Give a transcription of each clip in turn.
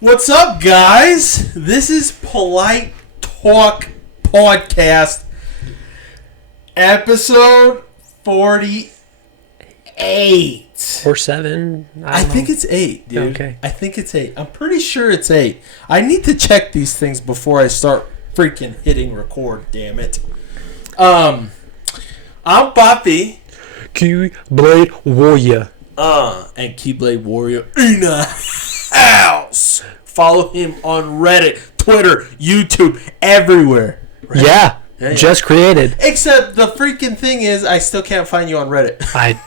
What's up, guys? This is Polite Talk Podcast, episode 48. Or 7. I think it's 8, dude. Okay. I think it's 8. I'm pretty sure it's 8. I need to check these things before I start freaking hitting record, damn it. I'm Poppy. Keyblade Warrior. And Keyblade Warrior in the house. Follow him on Reddit, Twitter, YouTube, everywhere. Right? Yeah. Yeah. Just created. Except the freaking thing is, I still can't find you on Reddit. I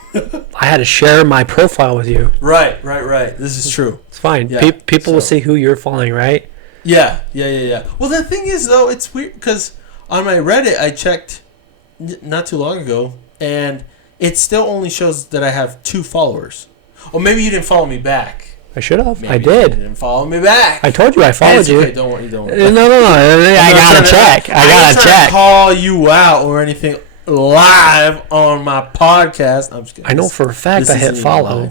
had to share my profile with you. Right. This is true. It's fine. Yeah, People will see who you're following, right? Yeah. Well, the thing is, though, it's weird because on my Reddit, I checked not too long ago, and it still only shows that I have 2 followers. Or maybe you didn't follow me back. I should have. Maybe I did. You didn't follow me back. I told you I followed you. Okay, don't worry. No. I gotta check. I gotta check. Call you out or anything live on my podcast. I'm just kidding. I know for a fact I hit follow.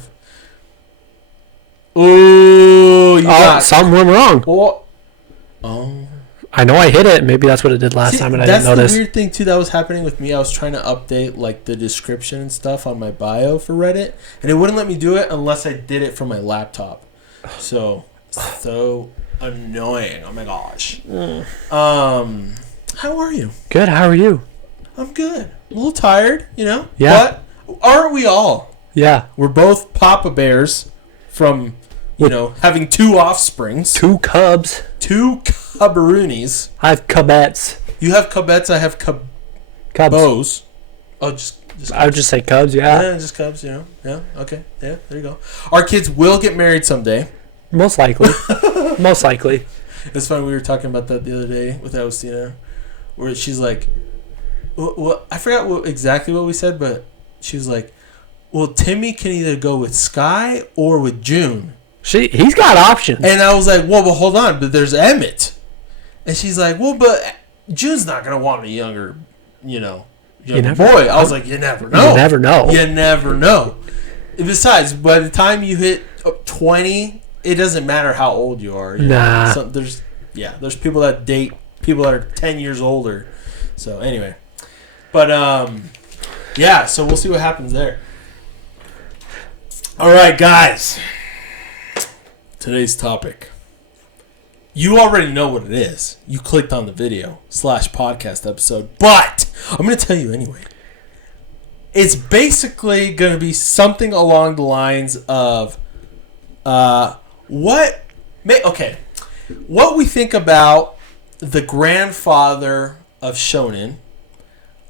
Ooh, you got something went wrong. Oh. I know I hit it. Maybe that's what it did last time and I didn't notice. That's the weird thing, too, that was happening with me. I was trying to update, like, the description and stuff on my bio for Reddit, and it wouldn't let me do it unless I did it from my laptop. So annoying. Oh, my gosh. How are you? Good. How are you? I'm good. A little tired, you know? Yeah. But aren't we all? Yeah. We're both Papa Bears from, having 2 offsprings. 2 cubs. 2 cubbaroonies. I have cubettes. You have cubets, I have Cubs. Cubs. Oh, just I would just say cubs, yeah. Yeah, just cubs, Yeah, okay. Yeah, there you go. Our kids will get married someday. Most likely. Most likely. It's funny, we were talking about that the other day with Austina, where she's like, well, I forgot exactly what we said, but she was like, well, Timmy can either go with Sky or with June. He's got options. And I was like, well, but hold on, but there's Emmett. And she's like, well, but June's not going to want a younger boy. I was like, you never know. You never know. You never know. Besides, by the time you hit 20, it doesn't matter how old you are. Nah. There's people that date people that are 10 years older. So anyway. But, so we'll see what happens there. All right, guys. Today's topic. You already know what it is. You clicked on the video / podcast episode, but I'm going to tell you anyway. It's basically going to be something along the lines of what we think about the grandfather of shonen,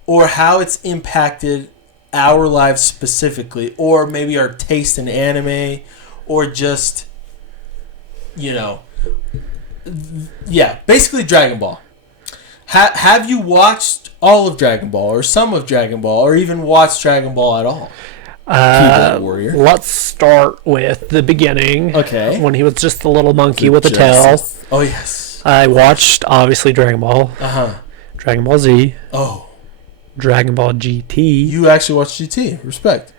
or how it's impacted our lives specifically, or maybe our taste in anime, or just basically Dragon Ball. Have you watched all of Dragon Ball, or some of Dragon Ball, or even watched Dragon Ball at all? Keyblade Warrior. Let's start with the beginning. Okay. When he was just a little monkey with a tail. Oh, yes. I watched, obviously, Dragon Ball. Uh-huh. Dragon Ball Z. Oh. Dragon Ball GT. You actually watched GT. Respect.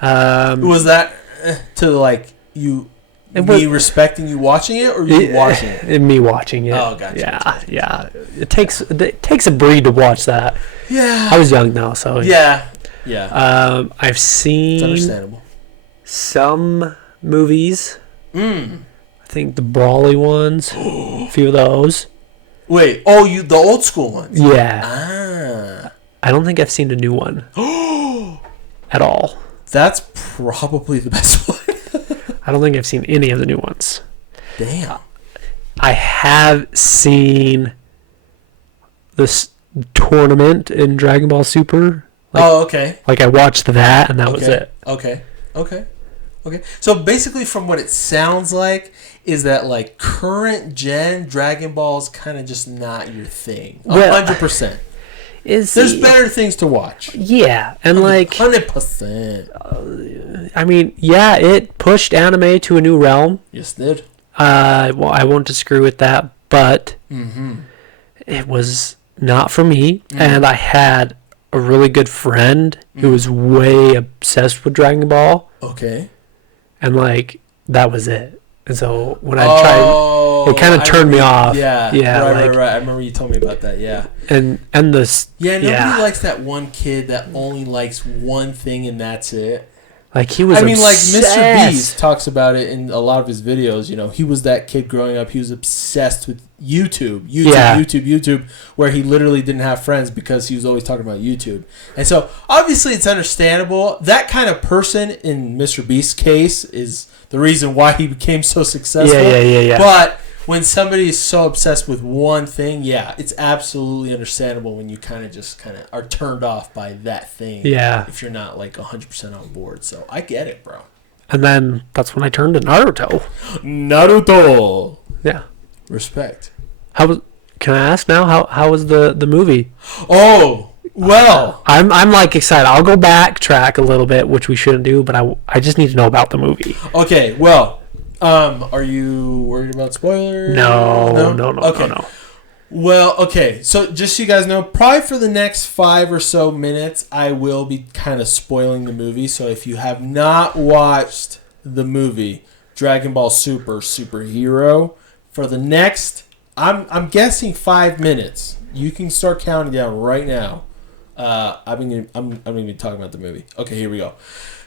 Was that to, like, you... Me respecting you watching it, or you watching it? Me watching it. Oh, gotcha. Yeah. It takes a breed to watch that. Yeah. I was young now, so... Yeah. I've seen... It's understandable. Some movies. I think the Brawly ones. A few of those. Wait. Oh, the old school ones? Yeah. I don't think I've seen a new one. At all. That's probably the best one. I don't think I've seen any of the new ones. Damn. I have seen this tournament in Dragon Ball Super. Okay. Like I watched that, and that was it. Okay. So basically, from what it sounds like, is that like current gen Dragon Ball is kind of just not your thing. 100%. There's better things to watch. Yeah, and 100%. I mean, yeah, it pushed anime to a new realm. Yes, it did. Well, I won't disagree with that, but it was not for me, and I had a really good friend who was way obsessed with Dragon Ball. Okay. And, like, that was it. And so when I tried, it kind of turned me off. Yeah, yeah, right. I remember you told me about that. Yeah, and this. Yeah, nobody likes that one kid that only likes one thing and that's it. Like he was. I mean, like obsessed. Mr. Beast talks about it in a lot of his videos. You know, he was that kid growing up. He was obsessed with YouTube, where he literally didn't have friends because he was always talking about YouTube. And so, obviously, it's understandable. That kind of person, in Mr. Beast's case, is the reason why he became so successful. Yeah. But when somebody is so obsessed with one thing, yeah, it's absolutely understandable when you kind of are turned off by that thing. Yeah. If you're not like 100% on board. So I get it, bro. And then that's when I turned to Naruto. Naruto. Yeah. Respect. Can I ask now? How was the movie? Oh, well. I'm like excited. I'll go backtrack a little bit, which we shouldn't do, but I just need to know about the movie. Okay, well. Are you worried about spoilers? No. Okay. No. Well, okay. So just so you guys know, probably for the next 5 or so minutes, I will be kind of spoiling the movie. So if you have not watched the movie Dragon Ball Super Superhero, for the next, I'm guessing 5 minutes, you can start counting down right now. I'm gonna be talking about the movie. Okay, here we go.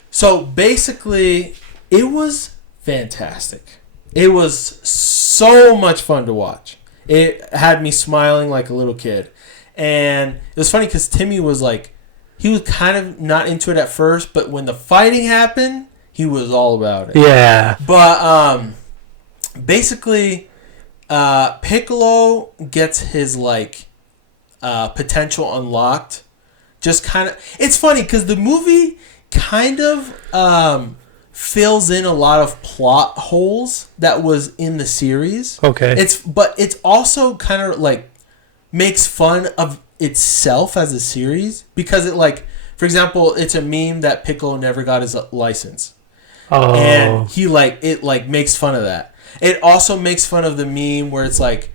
So basically, it was fantastic. It was so much fun to watch. It had me smiling like a little kid. And it was funny because Timmy was like, he was kind of not into it at first, but when the fighting happened, he was all about it. Yeah. But basically, Piccolo gets his potential unlocked. Just kind of, it's funny because the movie kind of fills in a lot of plot holes that was in the series. Okay. But it's also kind of like makes fun of itself as a series because it for example, it's a meme that Piccolo never got his license. Oh. And he makes fun of that. It also makes fun of the meme where it's like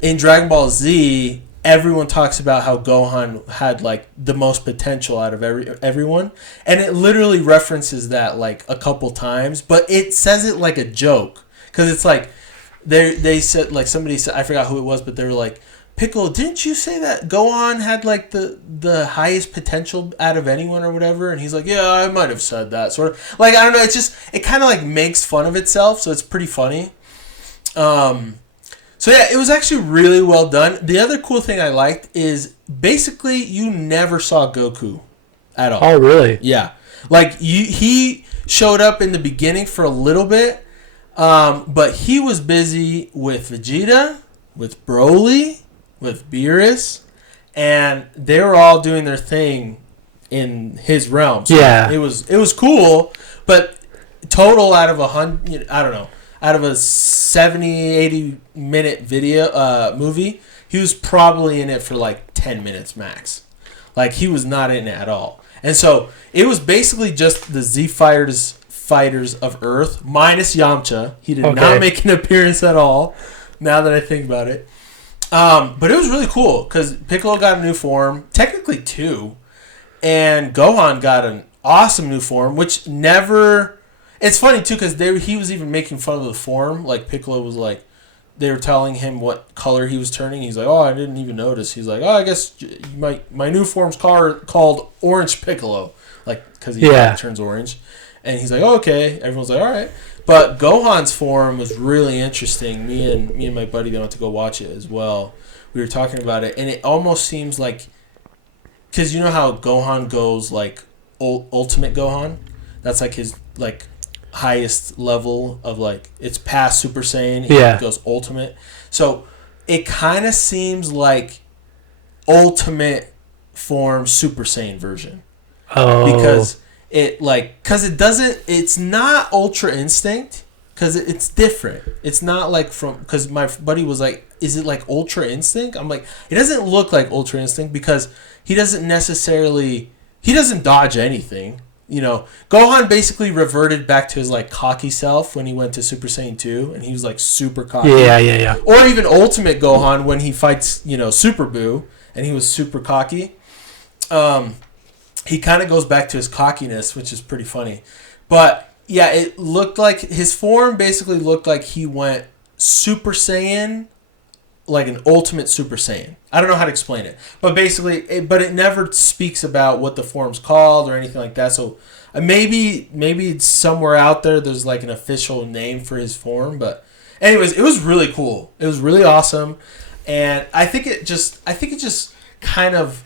in Dragon Ball Z, everyone talks about how Gohan had the most potential out of everyone, and it literally references that a couple times, but it says it like a joke because it's they said somebody said, I forgot who it was, but they were like, Piccolo, didn't you say that Gohan had the highest potential out of anyone or whatever? And he's like, yeah, I might have said that, sort of. I don't know, it's just it kind of makes fun of itself, so it's pretty funny. So yeah, it was actually really well done. The other cool thing I liked is basically you never saw Goku at all. Oh, really? Yeah. He showed up in the beginning for a little bit, but he was busy with Vegeta, with Broly, with Beerus, and they were all doing their thing in his realm. So yeah. It was cool, but total out of 100, I don't know. Out of a 70, 80 minute video movie, he was probably in it for 10 minutes max. He was not in it at all. And so it was basically just the Z fighters of Earth minus Yamcha. He did not make an appearance at all, now that I think about it. But it was really cool because Piccolo got a new form, technically 2, and Gohan got an awesome new form, which never... It's funny, too, because he was even making fun of the form. Piccolo was they were telling him what color he was turning. He's like, oh, I didn't even notice. He's like, oh, I guess my new form's called Orange Piccolo. Because he turns orange. And he's like, oh, okay. Everyone's like, all right. But Gohan's form was really interesting. Me and my buddy, they went to go watch it as well. We were talking about it. And it almost seems like... Because you know how Gohan goes, Ultimate Gohan? That's his, highest level of it's past Super Saiyan. It goes Ultimate. So it kind of seems like Ultimate form Super Saiyan version. Oh. Because it's not Ultra Instinct because it's different. It's not because my buddy was like, is it Ultra Instinct? I'm like, it doesn't look like Ultra Instinct because he doesn't dodge anything. Gohan basically reverted back to his cocky self when he went to Super Saiyan 2, and he was super cocky. Yeah. Or even Ultimate Gohan when he fights, Super Buu, and he was super cocky. He kind of goes back to his cockiness, which is pretty funny. But Yeah, it looked like his form basically looked like he went Super Saiyan, like an ultimate Super Saiyan. I don't know how to explain it, but basically, it never speaks about what the form's called or anything like that. So maybe it's somewhere out there. There's like an official name for his form, but anyways, it was really cool. It was really awesome, and I think it just kind of.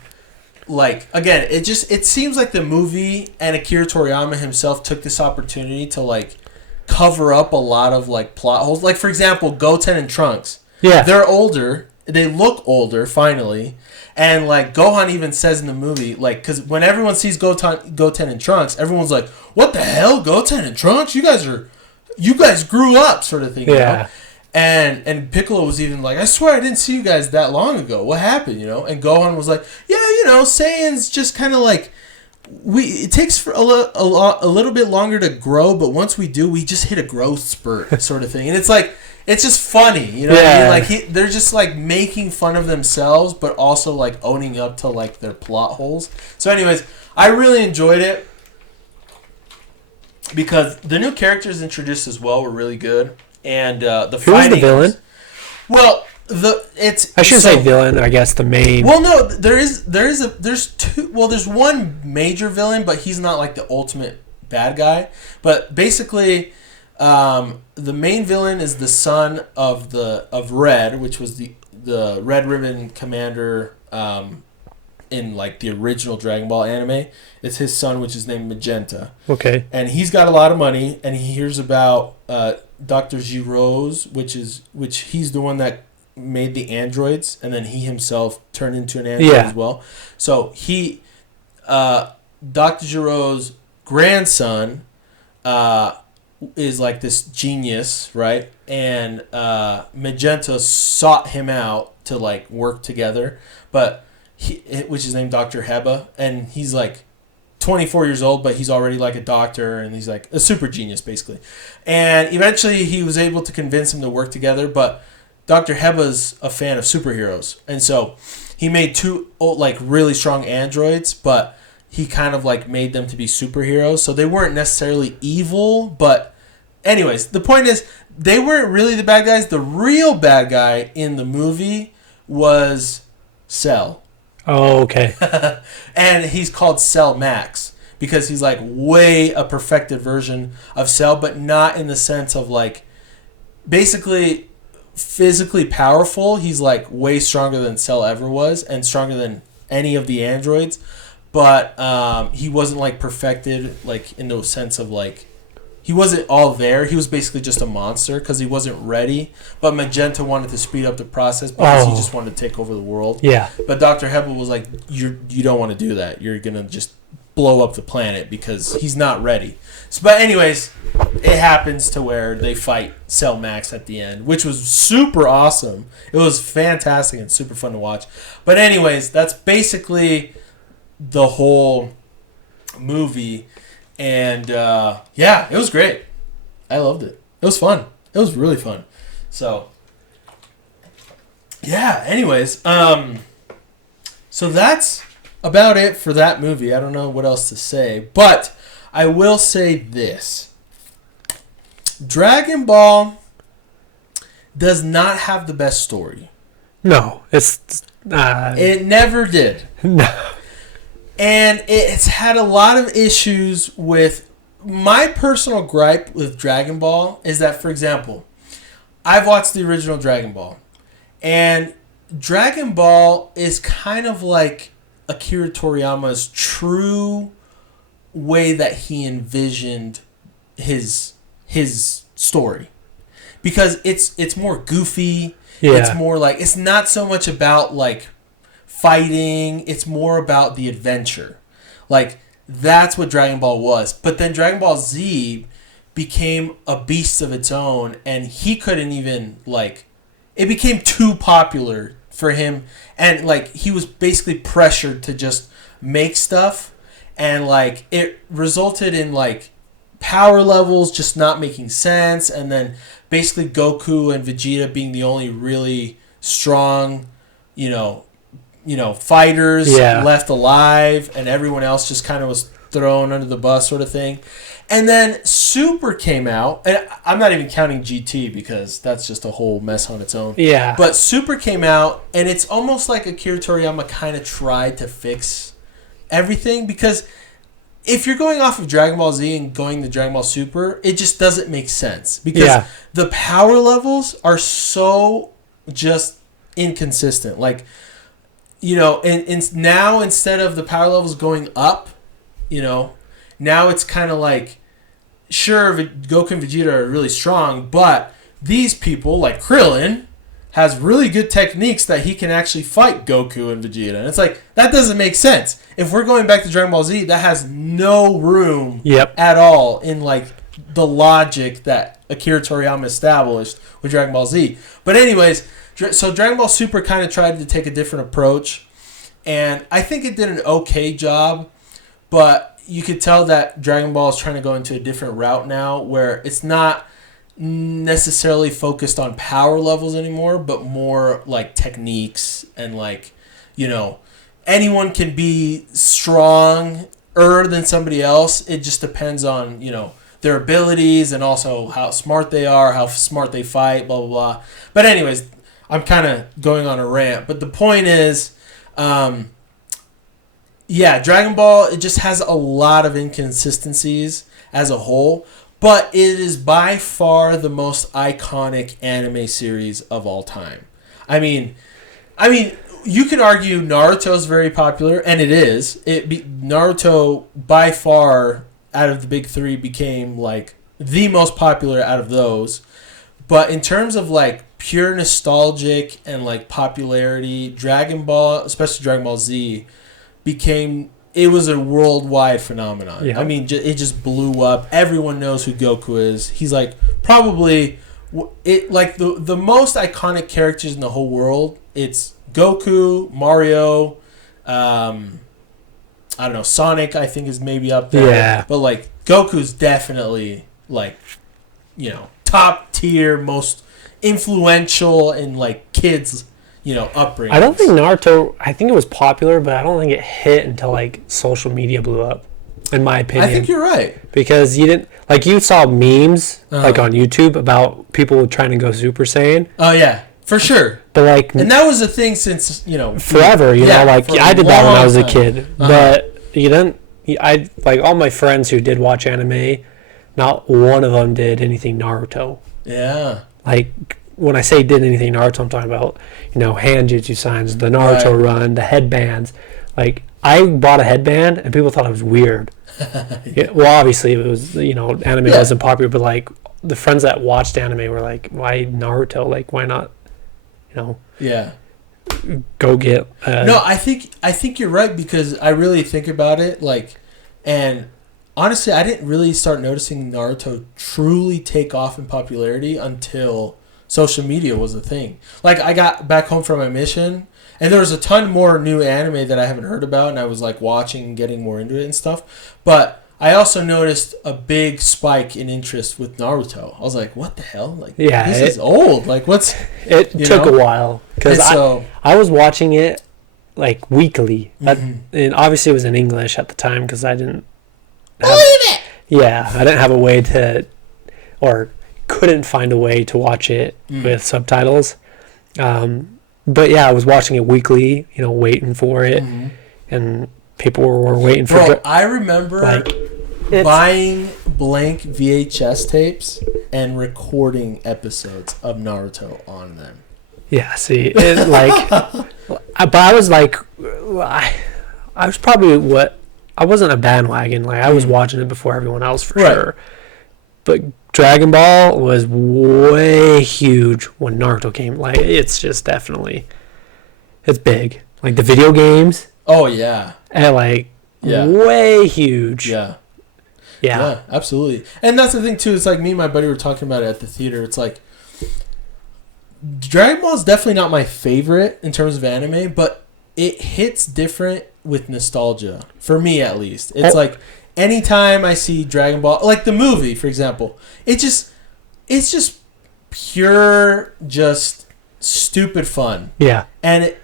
Like, again, it seems like the movie and Akira Toriyama himself took this opportunity to, like, cover up a lot of, like, plot holes. Like, for example, Goten and Trunks. Yeah. They're older. They look older, finally. And, like, Gohan even says in the movie, like, because when everyone sees Goten and Trunks, everyone's like, what the hell, Goten and Trunks? You guys grew up, sort of thing. Yeah. You know? And Piccolo was even like, I swear I didn't see you guys that long ago. What happened, you know? And Gohan was like, yeah, you know, Saiyans just kind of like, it takes for a little bit longer to grow, but once we do, we just hit a growth spurt, sort of thing. And it's like, it's just funny, you know what I mean? Like, they're just like making fun of themselves, but also like owning up to like their plot holes. So anyways, I really enjoyed it because the new characters introduced as well were really good. And the Who was the villain? Well, I shouldn't say villain. I guess the main. Well, no, there's two. Well, there's one major villain, but he's not like the ultimate bad guy. But basically, the main villain is the son of Red, which was the Red Ribbon Commander in like the original Dragon Ball anime. It's his son, which is named Magenta. Okay. And he's got a lot of money, and he hears about Dr. Giroz, which he's the one that made the androids, and then he himself turned into an android as well. So Dr. Giro's grandson is like this genius, right? And Magenta sought him out to like work together, but which is named Dr. Heba, and he's like 24 years old, but he's already like a doctor, and he's like a super genius basically. And eventually he was able to convince him to work together, but Dr. Heba's a fan of superheroes, and so he made two like really strong androids, but he kind of like made them to be superheroes, so they weren't necessarily evil. But anyways, the point is they weren't really the bad guys. The real bad guy in the movie was Cell. Oh, okay. And he's called Cell Max because he's like way a perfected version of Cell, but not in the sense of like basically physically powerful. He's like way stronger than Cell ever was and stronger than any of the androids, but he wasn't like perfected like in the sense of like he wasn't all there. He was basically just a monster because he wasn't ready. But Magenta wanted to speed up the process because he just wanted to take over the world. Yeah. But Dr. Heba was like, you don't want to do that. You're going to just blow up the planet because he's not ready. So, but anyways, it happens to where they fight Cell Max at the end, which was super awesome. It was fantastic and super fun to watch. But anyways, that's basically the whole movie. And yeah, it was great. I loved it. It was fun. It was really fun. So yeah, anyways, so that's about it for that movie. I don't know what else to say, but I will say this. Dragon Ball does not have the best story. No, it's it never did. No. And it's had a lot of issues with... My personal gripe with Dragon Ball is that, for example, I've watched the original Dragon Ball. And Dragon Ball is kind of like Akira Toriyama's true way that he envisioned his story. Because it's more goofy. Yeah. It's more like... It's not so much about, like... fighting. It's more about the adventure. Like, that's what Dragon Ball was. But then Dragon Ball Z became a beast of its own, and he couldn't even, like... It became too popular for him, and, like, he was basically pressured to just make stuff, and, like, it resulted in, like, power levels just not making sense, and then basically Goku and Vegeta being the only really strong, you know, fighters left alive, and everyone else just kind of was thrown under the bus, sort of thing. And then Super came out, and I'm not even counting GT because that's just a whole mess on its own. Yeah. But Super came out, and it's almost like Akira Toriyama kind of tried to fix everything, because if you're going off of Dragon Ball Z and going to Dragon Ball Super, it just doesn't make sense, because the power levels are so just inconsistent. Like, you know, and now instead of the power levels going up, you know, now it's kind of like, sure, Goku and Vegeta are really strong, but these people, like Krillin, has really good techniques that he can actually fight Goku and Vegeta. And it's like, that doesn't make sense. If we're going back to Dragon Ball Z, that has no room at all in, like, the logic that Akira Toriyama established with Dragon Ball Z. But anyways, so Dragon Ball Super kind of tried to take a different approach, and I think it did an okay job, but you could tell that Dragon Ball is trying to go into a different route now, where it's not necessarily focused on power levels anymore, but more like techniques, and like, you know, anyone can be stronger than somebody else. It just depends on, you know, their abilities and also how smart they are, how smart they fight, blah, blah, blah. But anyways, I'm kind of going on a rant. But the point is, Dragon Ball, it just has a lot of inconsistencies as a whole, but it is by far the most iconic anime series of all time. I mean, you could argue Naruto is very popular, and it is. Naruto, by far, out of the big three, became like the most popular out of those. But in terms of like pure nostalgic and like popularity, Dragon Ball, especially Dragon Ball Z, it was a worldwide phenomenon. Yeah. I mean, it just blew up. Everyone knows who Goku is. He's like probably the most iconic characters in the whole world. It's Goku, Mario, I don't know, Sonic, I think, is maybe up there. Yeah. But like Goku's definitely like, you know, top tier, most influential in like kids, you know, upbringing. I don't think Naruto, I think it was popular, but I don't think it hit until like social media blew up, in my opinion. I think you're right. Because you saw memes like on YouTube about people trying to go Super Saiyan. Oh yeah, for sure. But like, and that was a thing since, you know, forever, you know, like I did that when I was a kid. But like all my friends who did watch anime, not one of them did anything Naruto. Yeah. Like, when I say did anything Naruto, I'm talking about, you know, hand jutsu signs, the Naruto run, the headbands. Like, I bought a headband and people thought it was weird. Well, obviously it was, you know, anime wasn't popular, but like the friends that watched anime were like, why Naruto? Like, why not, you know? Yeah. Go get. No, I think you're right, because I really think about it, like, and honestly, I didn't really start noticing Naruto truly take off in popularity until social media was a thing. Like, I got back home from my mission, and there was a ton more new anime that I haven't heard about, and I was like watching and getting more into it and stuff. But I also noticed a big spike in interest with Naruto. I was like, what the hell? Like, this is old. Like, what's... It took a while, because I was watching it like weekly. And obviously it was in English at the time, because I didn't have... Believe it! Yeah, I didn't have a way to... or couldn't find a way to watch it with subtitles. But yeah, I was watching it weekly, you know, waiting for it. And people were waiting for it. I remember buying blank VHS tapes and recording episodes of Naruto on them. Yeah, see, but I was like, I was probably I wasn't a bandwagon. Like, I was watching it before everyone else for sure. But Dragon Ball was way huge when Naruto came. Like, it's just definitely, it's big. Like, the video games. Oh, yeah. And, like, way huge. Yeah. Yeah, absolutely. And that's the thing, too. It's like me and my buddy were talking about it at the theater. It's like, Dragon Ball is definitely not my favorite in terms of anime, but it hits different with nostalgia. For me, at least. It's like... anytime I see Dragon Ball, like the movie, for example, it's just pure, just stupid fun. Yeah. And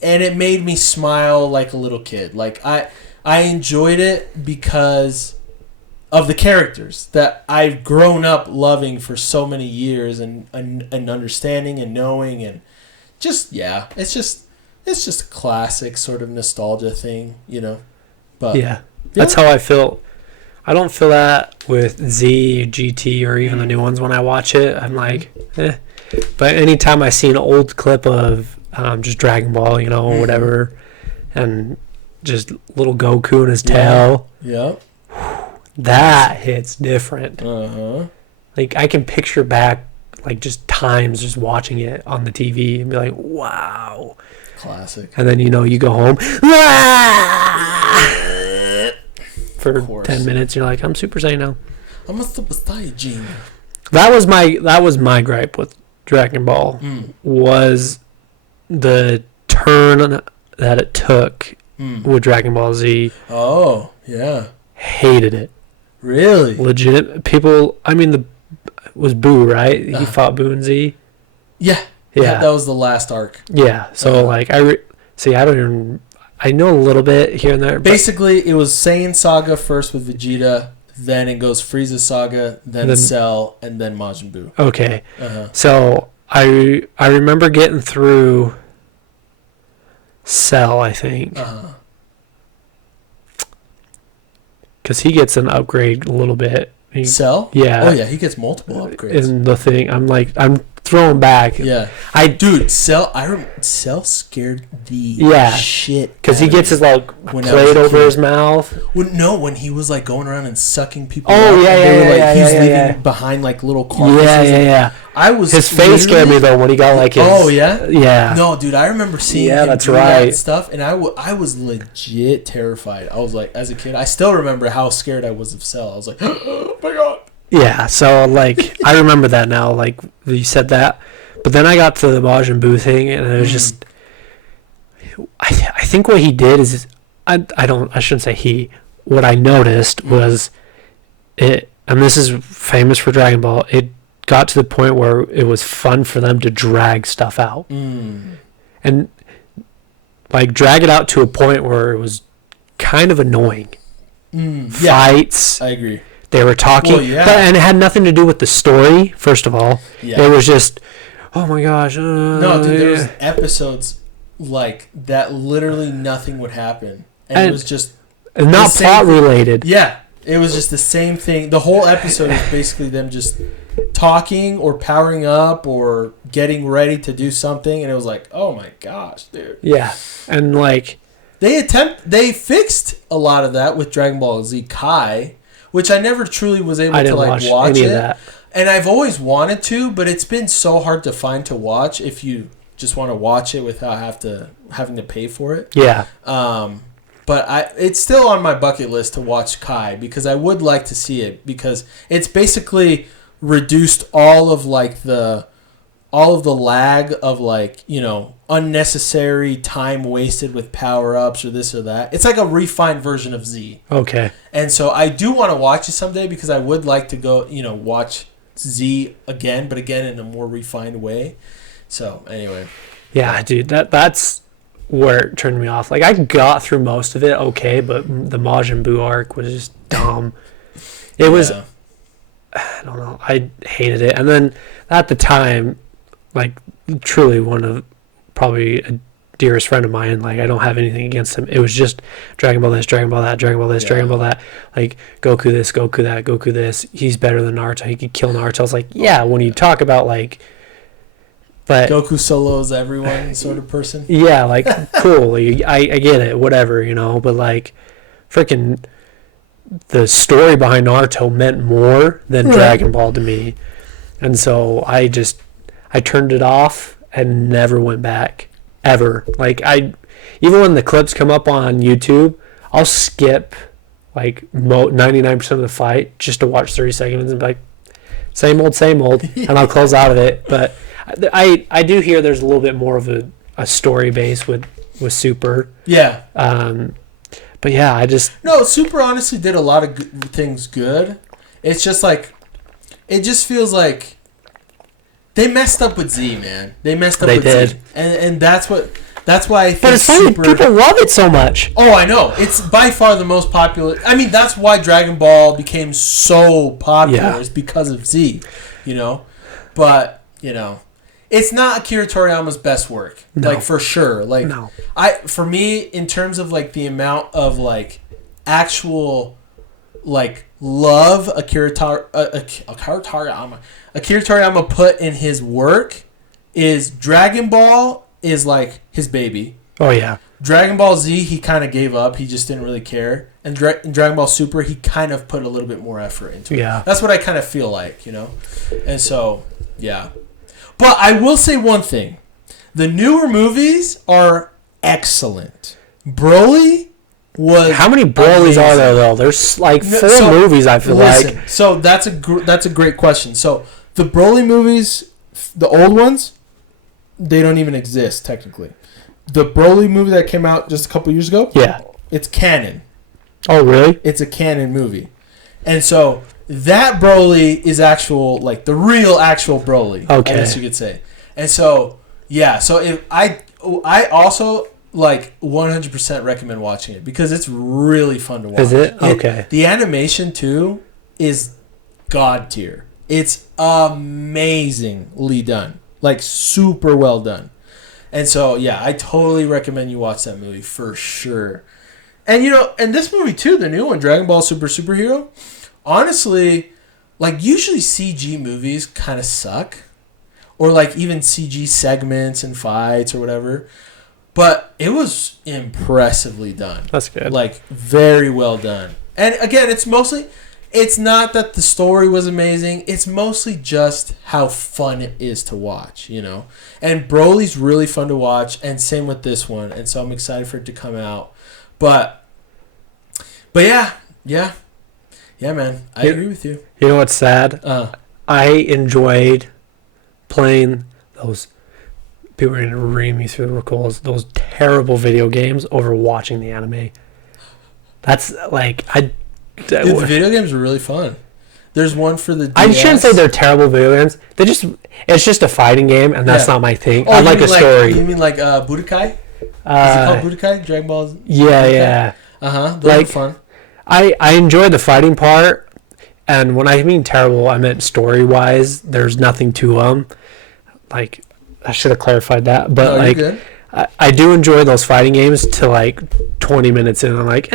it made me smile like a little kid. Like, I enjoyed it because of the characters that I've grown up loving for so many years and understanding and knowing, and just it's just a classic sort of nostalgia thing, you know. But yeah, that's how I feel. I don't feel that with Z, GT, or even the new ones when I watch it. I'm like, eh. But anytime I see an old clip of just Dragon Ball, you know, whatever, and just little Goku and his tail. Yeah. That hits different. Uh-huh. Like, I can picture back, like, just times just watching it on the TV and be like, wow. Classic. And then, you know, you go home. For 10 minutes, you're like, I'm Super Saiyan now. I'm a Super Saiyajin. That was my gripe with Dragon Ball. Was the turn that it took with Dragon Ball Z. Oh, yeah. Hated it. Really? Legit. People, I mean, it was Boo, right? He fought Boo and Z. Yeah. Yeah. That was the last arc. Yeah. So, like, I know a little bit here and there. Basically, it was Saiyan Saga first with Vegeta, then it goes Frieza Saga, then Cell, and then Majin Buu. Okay. So, I remember getting through Cell, I think. Because he gets an upgrade a little bit. Cell? Yeah. Oh, yeah, he gets multiple upgrades. In the thing, I'm throwing back. Yeah. Cell scared the shit. Because he gets his plate over his mouth. When he was going around and sucking people. Oh, up, he was leaving behind little carcasses. Yeah. His face scared me though when he got his. Oh yeah. Yeah. No, dude, I remember seeing him do that stuff, and I was legit terrified. I was like, as a kid, I still remember how scared I was of Cell. I was like, oh my god. Yeah, so I remember that now. Like you said that, but then I got to the Majin Buu thing, and it was just. I think what he did is I shouldn't say he. What I noticed was it, and this is famous for Dragon Ball. It got to the point where it was fun for them to drag stuff out, and drag it out to a point where it was kind of annoying. Fights. I agree. They were talking, and it had nothing to do with the story. First of all, it was just, oh my gosh. No, dude, there was episodes like that. Literally nothing would happen, and it was just not plot related. Yeah, it was just the same thing. The whole episode is basically them just talking or powering up or getting ready to do something, and it was like, oh my gosh, dude. Yeah, and they fixed a lot of that with Dragon Ball Z Kai. Which I never truly was able to watch any it. Of that. And I've always wanted to, but it's been so hard to find to watch if you just want to watch it without having to pay for it. Yeah. But it's still on my bucket list to watch Kai because I would like to see it because it's basically reduced all of the lag of unnecessary time wasted with power-ups or this or that. It's like a refined version of Z. Okay. And so I do want to watch it someday because I would like to go, watch Z again, but again in a more refined way. So, anyway. Yeah, dude, that's where it turned me off. I got through most of it okay, but the Majin Buu arc was just dumb. It was, I don't know, I hated it. And then at the time, truly one of probably a dearest friend of mine, I don't have anything against him. It was just Dragon Ball this, Dragon Ball that, Dragon Ball this, Dragon Ball that. Goku this, Goku that, Goku this. He's better than Naruto. He could kill Naruto. I was like, yeah, when you talk about but Goku solos everyone sort of person. Yeah, cool. I get it, whatever, but freaking the story behind Naruto meant more than Dragon Ball to me. And so I turned it off and never went back ever. Even when the clips come up on YouTube, I'll skip 99% of the fight just to watch 30 seconds and be like, same old, and I'll close out of it. But I do hear there's a little bit more of a story base with Super. Yeah. But yeah, no, Super honestly did a lot of things good. It's just it just feels like they messed up with Z, man. They messed up with Z. And that's what That's why I think but it's funny, people love it so much. Oh, I know. It's by far the most popular. I mean, that's why Dragon Ball became so popular is because of Z, you know? But, you know, it's not Akira Toriyama's best work. No. Like, for sure. Like, No. For me, in terms of, like, the amount of, like, actual, like, love Akira Toriyama put in his work is Dragon Ball is, like, his baby. Oh, yeah. Dragon Ball Z, he kind of gave up. He just didn't really care. And Dragon Ball Super, he kind of put a little bit more effort into it. Yeah. That's what I kind of feel like, you know? And so, yeah. But I will say one thing. The newer movies are excellent. Broly was How many Brolys are there, though? There's like 4 movies, I feel like. So that's a great question. So the Broly movies, the old ones, they don't even exist, technically. The Broly movie that came out just a couple years ago, Yeah. it's canon. Oh, really? It's a canon movie. And so that Broly is actual, like the real actual Broly, Okay. I guess you could say. And so, yeah, so if I also like 100% recommend watching it because it's really fun to watch. Is it? Okay. The animation too is god tier. It's amazingly done. Like super well done. And so, yeah, I totally recommend you watch that movie for sure. And, you know, and this movie, too, the new one, Dragon Ball Superhero, honestly, like, usually CG movies kind of suck. Or, like, even CG segments and fights or whatever. But it was impressively done. That's good. Like, very well done. And, again, it's not that the story was amazing. It's mostly just how fun it is to watch, you know. And Broly's really fun to watch, and same with this one. And so I'm excited for it to come out. But yeah, man. I agree with you. You know what's sad? I enjoyed playing those. People are gonna read me through the recalls. Those terrible video games over watching the anime. That's like Dude, the video games are really fun. There's one for the DS. I shouldn't say they're terrible video games. It's just a fighting game, and that's not my thing. Oh, I like a story. You mean like Budokai? Is it called Budokai? Dragon Ball? Yeah. Those are fun. I enjoy the fighting part, and when I mean terrible, I meant story-wise. There's nothing to them. Like, I should have clarified that, but no, you're good. I do enjoy those fighting games to like 20 minutes in. I'm like,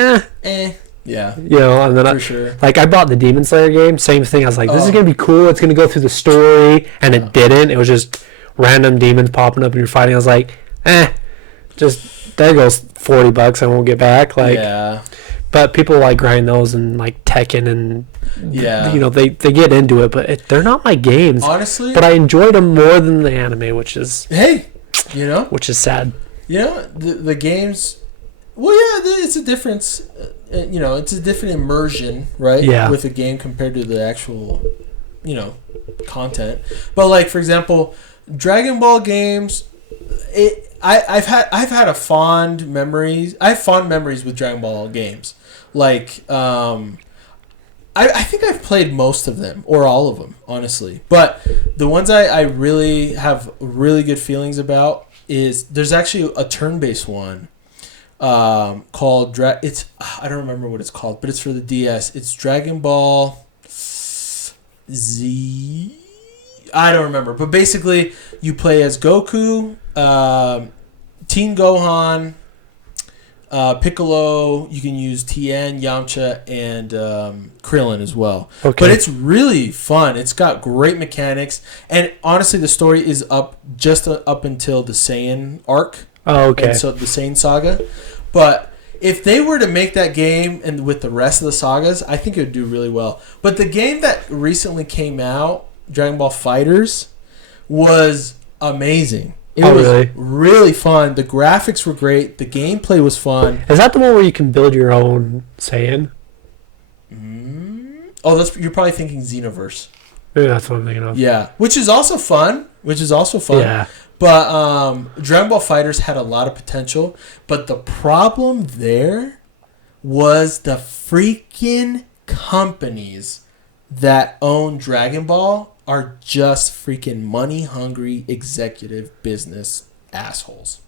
Yeah. You know, and then sure. Like I bought the Demon Slayer game, same thing. I was like, this is gonna be cool. It's gonna go through the story, and it didn't. It was just random demons popping up and you're fighting. I was like, just there goes $40. I won't get back. Like, yeah. But people like grind those and like Tekken and yeah, you know they get into it, but they're not my games. Honestly, but I enjoyed them more than the anime, which is which is sad. You know, the games. Well, yeah, it's a difference. You know, it's a different immersion, right? Yeah. With a game compared to the actual, you know, content. But like, for example, Dragon Ball games, I've had a fond memories. I have fond memories with Dragon Ball games. Like, I think I've played most of them or all of them, honestly. But the ones I really have really good feelings about is there's actually a turn-based one. Called it's I don't remember what it's called, but it's for the DS. It's Dragon Ball Z. I don't remember, but basically you play as Goku, Teen Gohan, Piccolo. You can use Tien, Yamcha, and Krillin as well. Okay. But it's really fun. It's got great mechanics, and honestly, the story is up until the Saiyan arc. Oh, okay. And so the Saiyan saga. But if they were to make that game and with the rest of the sagas, I think it would do really well. But the game that recently came out, Dragon Ball FighterZ, was amazing. It was really fun. The graphics were great. The gameplay was fun. Is that the one where you can build your own Saiyan? Oh, you're probably thinking Xenoverse. Maybe that's what I'm thinking of. Yeah, which is also fun. Yeah. But Dragon Ball FighterZ had a lot of potential, but the problem there was the freaking companies that own Dragon Ball are just freaking money-hungry executive business assholes.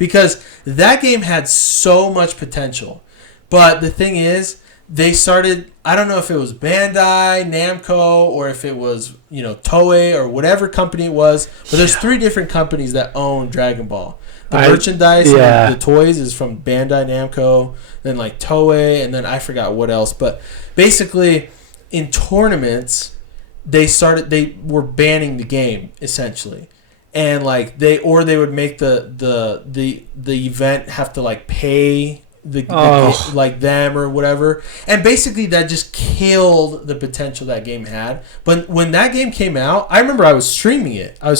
because that game had so much potential. But the thing is, they started, I don't know if it was Bandai, Namco, or if it was, Toei or whatever company it was, but there's 3 different companies that own Dragon Ball. The merchandise and the toys is from Bandai Namco, then like Toei, and then I forgot what else. But basically, in tournaments, they were banning the game essentially, and like they would make the event have to like pay like them or whatever, and basically that just killed the potential that game had. But when that game came out, I remember I was streaming it. Oh,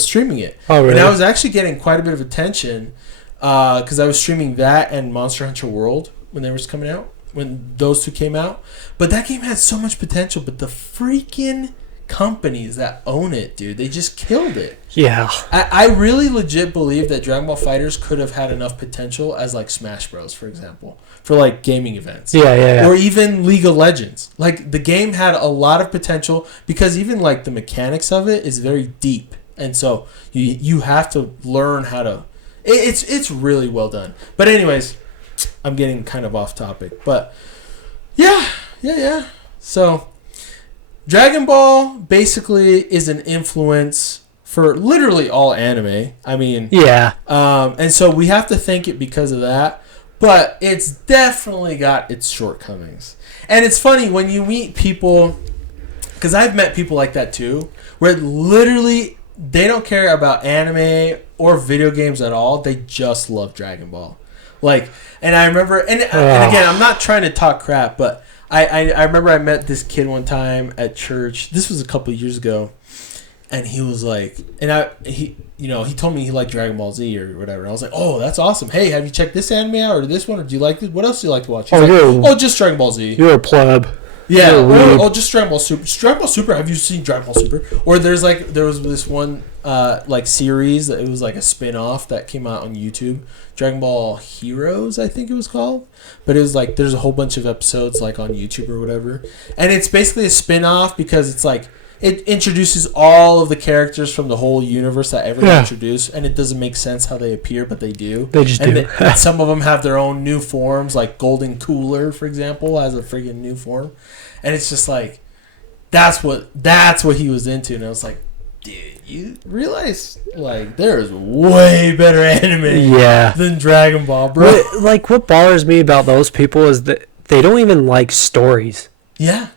really? And I was actually getting quite a bit of attention because I was streaming that and Monster Hunter World when they was coming out, when those 2 came out. But that game had so much potential, but the freaking companies that own it, dude, they just killed it. Yeah. I really legit believe that Dragon Ball FighterZ could have had enough potential as like Smash Bros, for example, for like gaming events. Yeah. Or even League of Legends. Like the game had a lot of potential because even like the mechanics of it is very deep. And so you have to learn how to it's really well done. But anyways, I'm getting kind of off topic. But yeah. So Dragon Ball basically is an influence for literally all anime. I mean, yeah. And so we have to thank it because of that. But it's definitely got its shortcomings. And it's funny when you meet people, because I've met people like that too, where literally they don't care about anime or video games at all. They just love Dragon Ball. Like, and I remember, and again, I'm not trying to talk crap, but I remember I met this kid one time at church. This was a couple of years ago, and he was like, he told me he liked Dragon Ball Z or whatever. And I was like, oh, that's awesome. Hey, have you checked this anime out or this one, or do you like this? What else do you like to watch? He's like, just Dragon Ball Z. You're a pleb. Yeah. Just Dragon Ball Super. Dragon Ball Super. Have you seen Dragon Ball Super? Or there was this one like series that it was like a spin-off that came out on YouTube. Dragon Ball Heroes, I think it was called. But it was like there's a whole bunch of episodes like on YouTube or whatever. And it's basically a spin-off because it's like it introduces all of the characters from the whole universe that ever introduced, and it doesn't make sense how they appear, but they do. They just do. And some of them have their own new forms, like Golden Cooler, for example, has a freaking new form. And it's just like, that's what he was into. And I was like, dude, you realize, like, there is way better anime than Dragon Ball, bro. What bothers me about those people is that they don't even like stories. Yeah.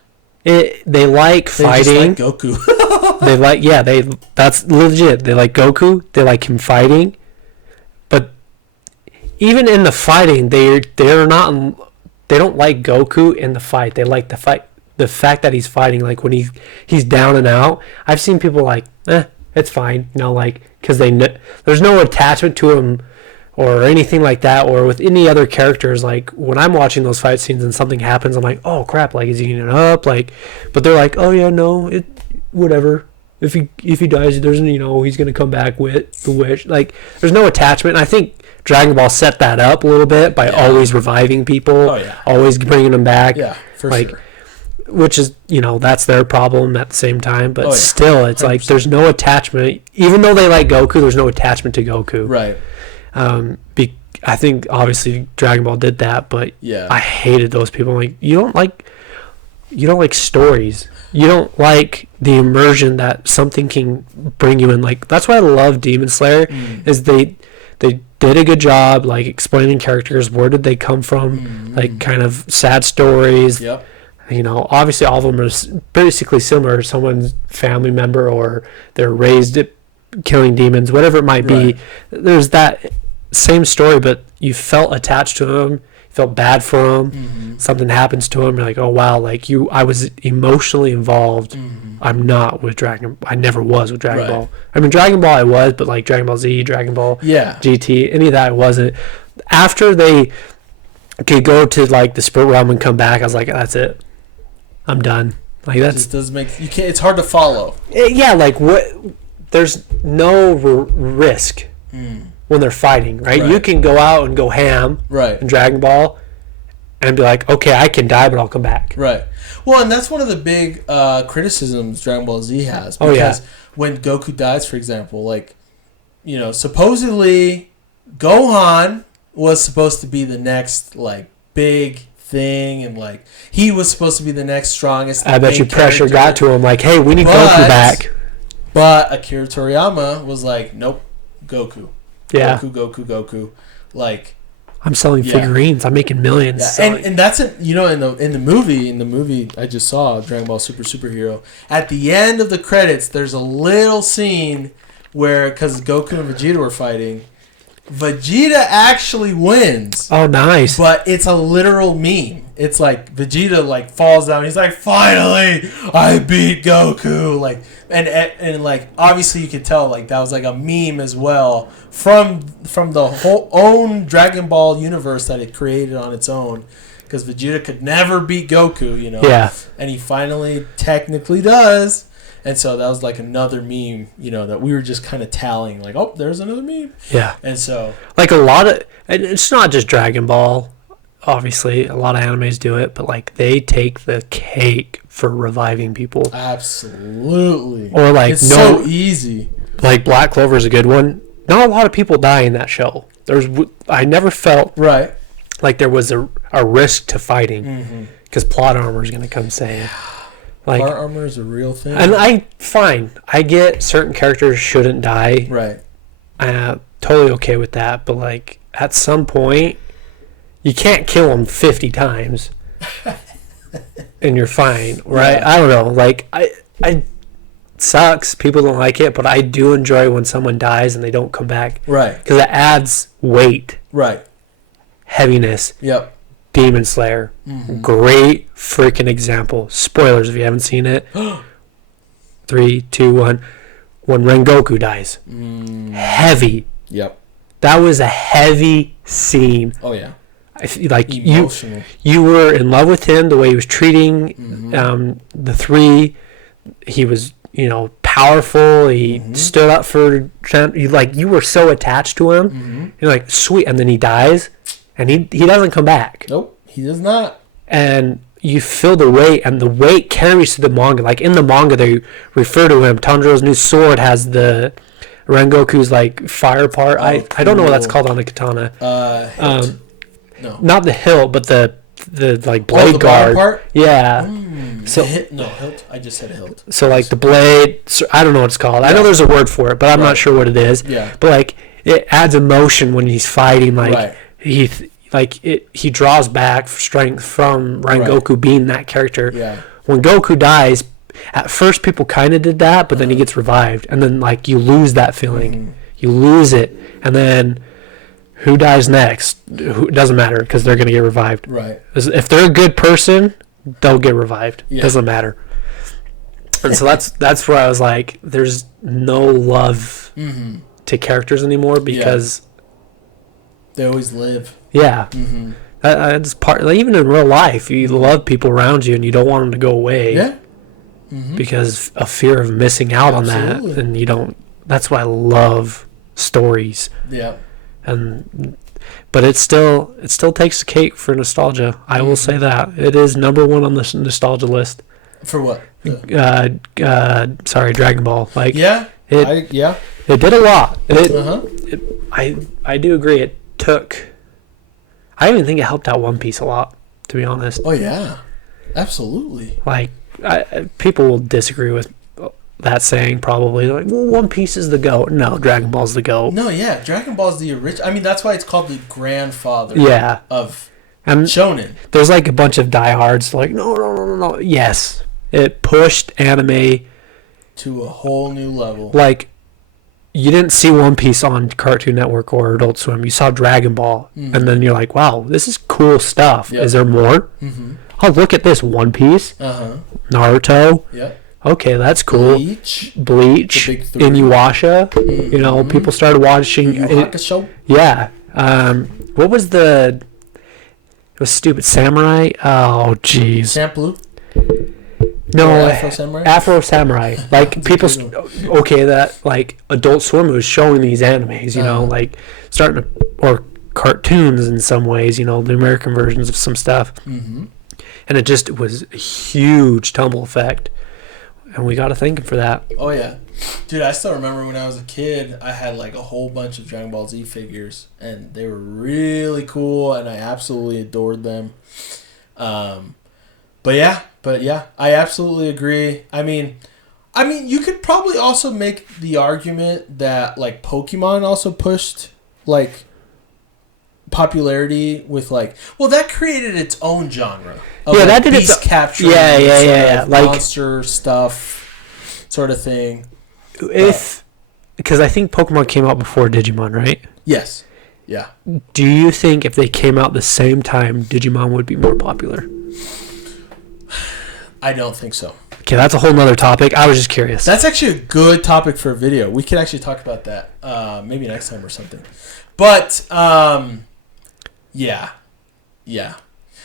They like fighting. Just like Goku. That's legit. They like Goku. They like him fighting. But even in the fighting, they're not. They don't like Goku in the fight. They like the fight. The fact that he's fighting, like when he's down and out. I've seen people like, it's fine, because there's no attachment to him or anything like that, or with any other characters. Like when I'm watching those fight scenes and something happens, I'm like, oh crap, like is he getting it up? Like, but they're like, oh yeah, no, whatever. If he dies, there's he's gonna come back with the wish. Like there's no attachment. And I think Dragon Ball set that up a little bit by always reviving people, always bringing them back. Yeah, for sure. Which is, that's their problem at the same time. But still, it's 100%. Like there's no attachment. Even though they like Goku, there's no attachment to Goku. Right. I think, obviously, Dragon Ball did that. But I hated those people. Like, you don't like stories. You don't like the immersion that something can bring you in. Like, that's why I love Demon Slayer, is they did a good job, like, explaining characters. Where did they come from? Like, kind of sad stories. Yep. Obviously all of them are basically similar. Someone's family member, or they're raised killing demons, whatever it might be. There's that same story, but you felt attached to them, felt bad for them. Something happens to them, you're like, oh wow, like I was emotionally involved. I'm not with I never was with Dragon Ball. I mean, Dragon Ball I was, but like Dragon Ball Z, Dragon Ball GT, any of that I wasn't. After they could go to like the spirit realm and come back, I was like, that's it, I'm done. Like that just doesn't make you can't. It's hard to follow. Like what? There's no risk when they're fighting, right? You can go out and go ham in Dragon Ball and be like, okay, I can die, but I'll come back. Right. Well, and that's one of the big criticisms Dragon Ball Z has. Because when Goku dies, for example, like, supposedly Gohan was supposed to be the next like big thing, and like he was supposed to be the next strongest. I bet you pressure got to him, like, hey, we need Goku back. But Akira Toriyama was like, nope, Goku. Yeah. Goku. Like, I'm selling figurines. I'm making millions. Yeah. And that's it. You know, in the movie I just saw, Dragon Ball Superhero. At the end of the credits, there's a little scene where, because Goku and Vegeta were fighting, Vegeta actually wins. Oh, nice. But it's a literal meme. It's like Vegeta like falls down. He's like, finally, I beat Goku. Like, and like obviously you could tell like that was like a meme as well from the whole own Dragon Ball universe that it created on its own. Because Vegeta could never beat Goku, you know. Yeah. And he finally technically does. And so that was like another meme, you know, that we were just kind of tallying, like, oh, there's another meme. Yeah. And so, like, a lot of, and it's not just Dragon Ball, obviously, a lot of animes do it, but like they take the cake for reviving people. Absolutely. Or like, it's so easy. Like Black Clover is a good one. Not a lot of people die in that show. I never felt like there was a risk to fighting because plot armor is going to come save. Like, plot armor is a real thing. And I get certain characters shouldn't die. Right. Totally okay with that. But like at some point, you can't kill them 50 times, and you're fine, right? Yeah. I don't know. Like I sucks. People don't like it, but I do enjoy when someone dies and they don't come back. Right. Because it adds weight. Right. Heaviness. Yep. Demon Slayer. Great freaking example. Spoilers if you haven't seen it. 3, 2, 1. When Rengoku dies. Heavy. Yep. That was a heavy scene. Oh yeah. Like emotional. You were in love with him, the way he was treating the 3. He was, you know, powerful. He stood up for, like, you were so attached to him. You're like, sweet. And then he dies, and he doesn't come back. Nope, he does not. And you feel the weight, and the weight carries to the manga. Like, in the manga, they refer to him. Tanjiro's new sword has the Rengoku's, like, fire part. I don't know what that's called on a katana. No. Not the hilt, but the like blade guard part? Yeah. So hilt. I just said hilt. So like the blade, I don't know what it's called. Yeah. I know there's a word for it, but I'm not sure what it is. Yeah. But like it adds emotion when he's fighting. Like he draws back strength from Rengoku being that character. Yeah. When Goku dies, at first people kind of did that, but then he gets revived, and then like you lose that feeling. You lose it, and then who dies next? Who doesn't matter because they're gonna get revived. Right. If they're a good person, they'll get revived. Yeah. Doesn't matter. And so that's where I was like, there's no love to characters anymore because they always live. Yeah. That's part. Like, even in real life, you love people around you and you don't want them to go away. Yeah. Because of fear of missing out on that, and you don't. That's why I love stories. Yeah. But it still takes the cake for nostalgia. I will say that it is number 1 on the nostalgia list. For what? Sorry, Dragon Ball. Like it did a lot. I do agree. It took. I even think it helped out One Piece a lot, to be honest. Oh yeah, absolutely. Like people will disagree with that saying probably. Like, well, One Piece is the GOAT. No, Dragon Ball's the GOAT. No, yeah, Dragon Ball's the original. I mean, that's why it's called the grandfather. Of shonen. There's like a bunch of diehards like no. Yes, it pushed anime to a whole new level. Like, you didn't see One Piece on Cartoon Network or Adult Swim. You saw Dragon Ball, and then you're like, wow, this is cool stuff. Yep. Is there more? Oh, look at this. One Piece. Naruto. Yep. Okay, that's cool. Bleach. Inuyasha. You know, people started watching. Yu Yu Hakusho. Yeah. What was the? It was stupid. Samurai. Oh, jeez. Champloo. No, Afro Samurai. Afro Samurai. Like people. Okay, that like Adult Swim was showing these animes. You know, like starting to, or cartoons in some ways. You know, the American versions of some stuff. And it just was a huge tumble effect. and we got to thank him for that. Oh, yeah. Dude, I still remember when I was a kid, I had like a whole bunch of Dragon Ball Z figures, and they were really cool, and I absolutely adored them. But yeah, I absolutely agree. I mean, you could probably also make the argument that like Pokemon also pushed like popularity with like, well, that created its own genre. Of, yeah, like, that did beast capture. Yeah. Like monster stuff, sort of thing. Because I think Pokemon came out before Digimon, right? Yes. Yeah. Do you think if they came out the same time, Digimon would be more popular? I don't think so. Okay, that's a whole nother topic. I was just curious. That's actually a good topic for a video. We could actually talk about that maybe next time or something. But, yeah.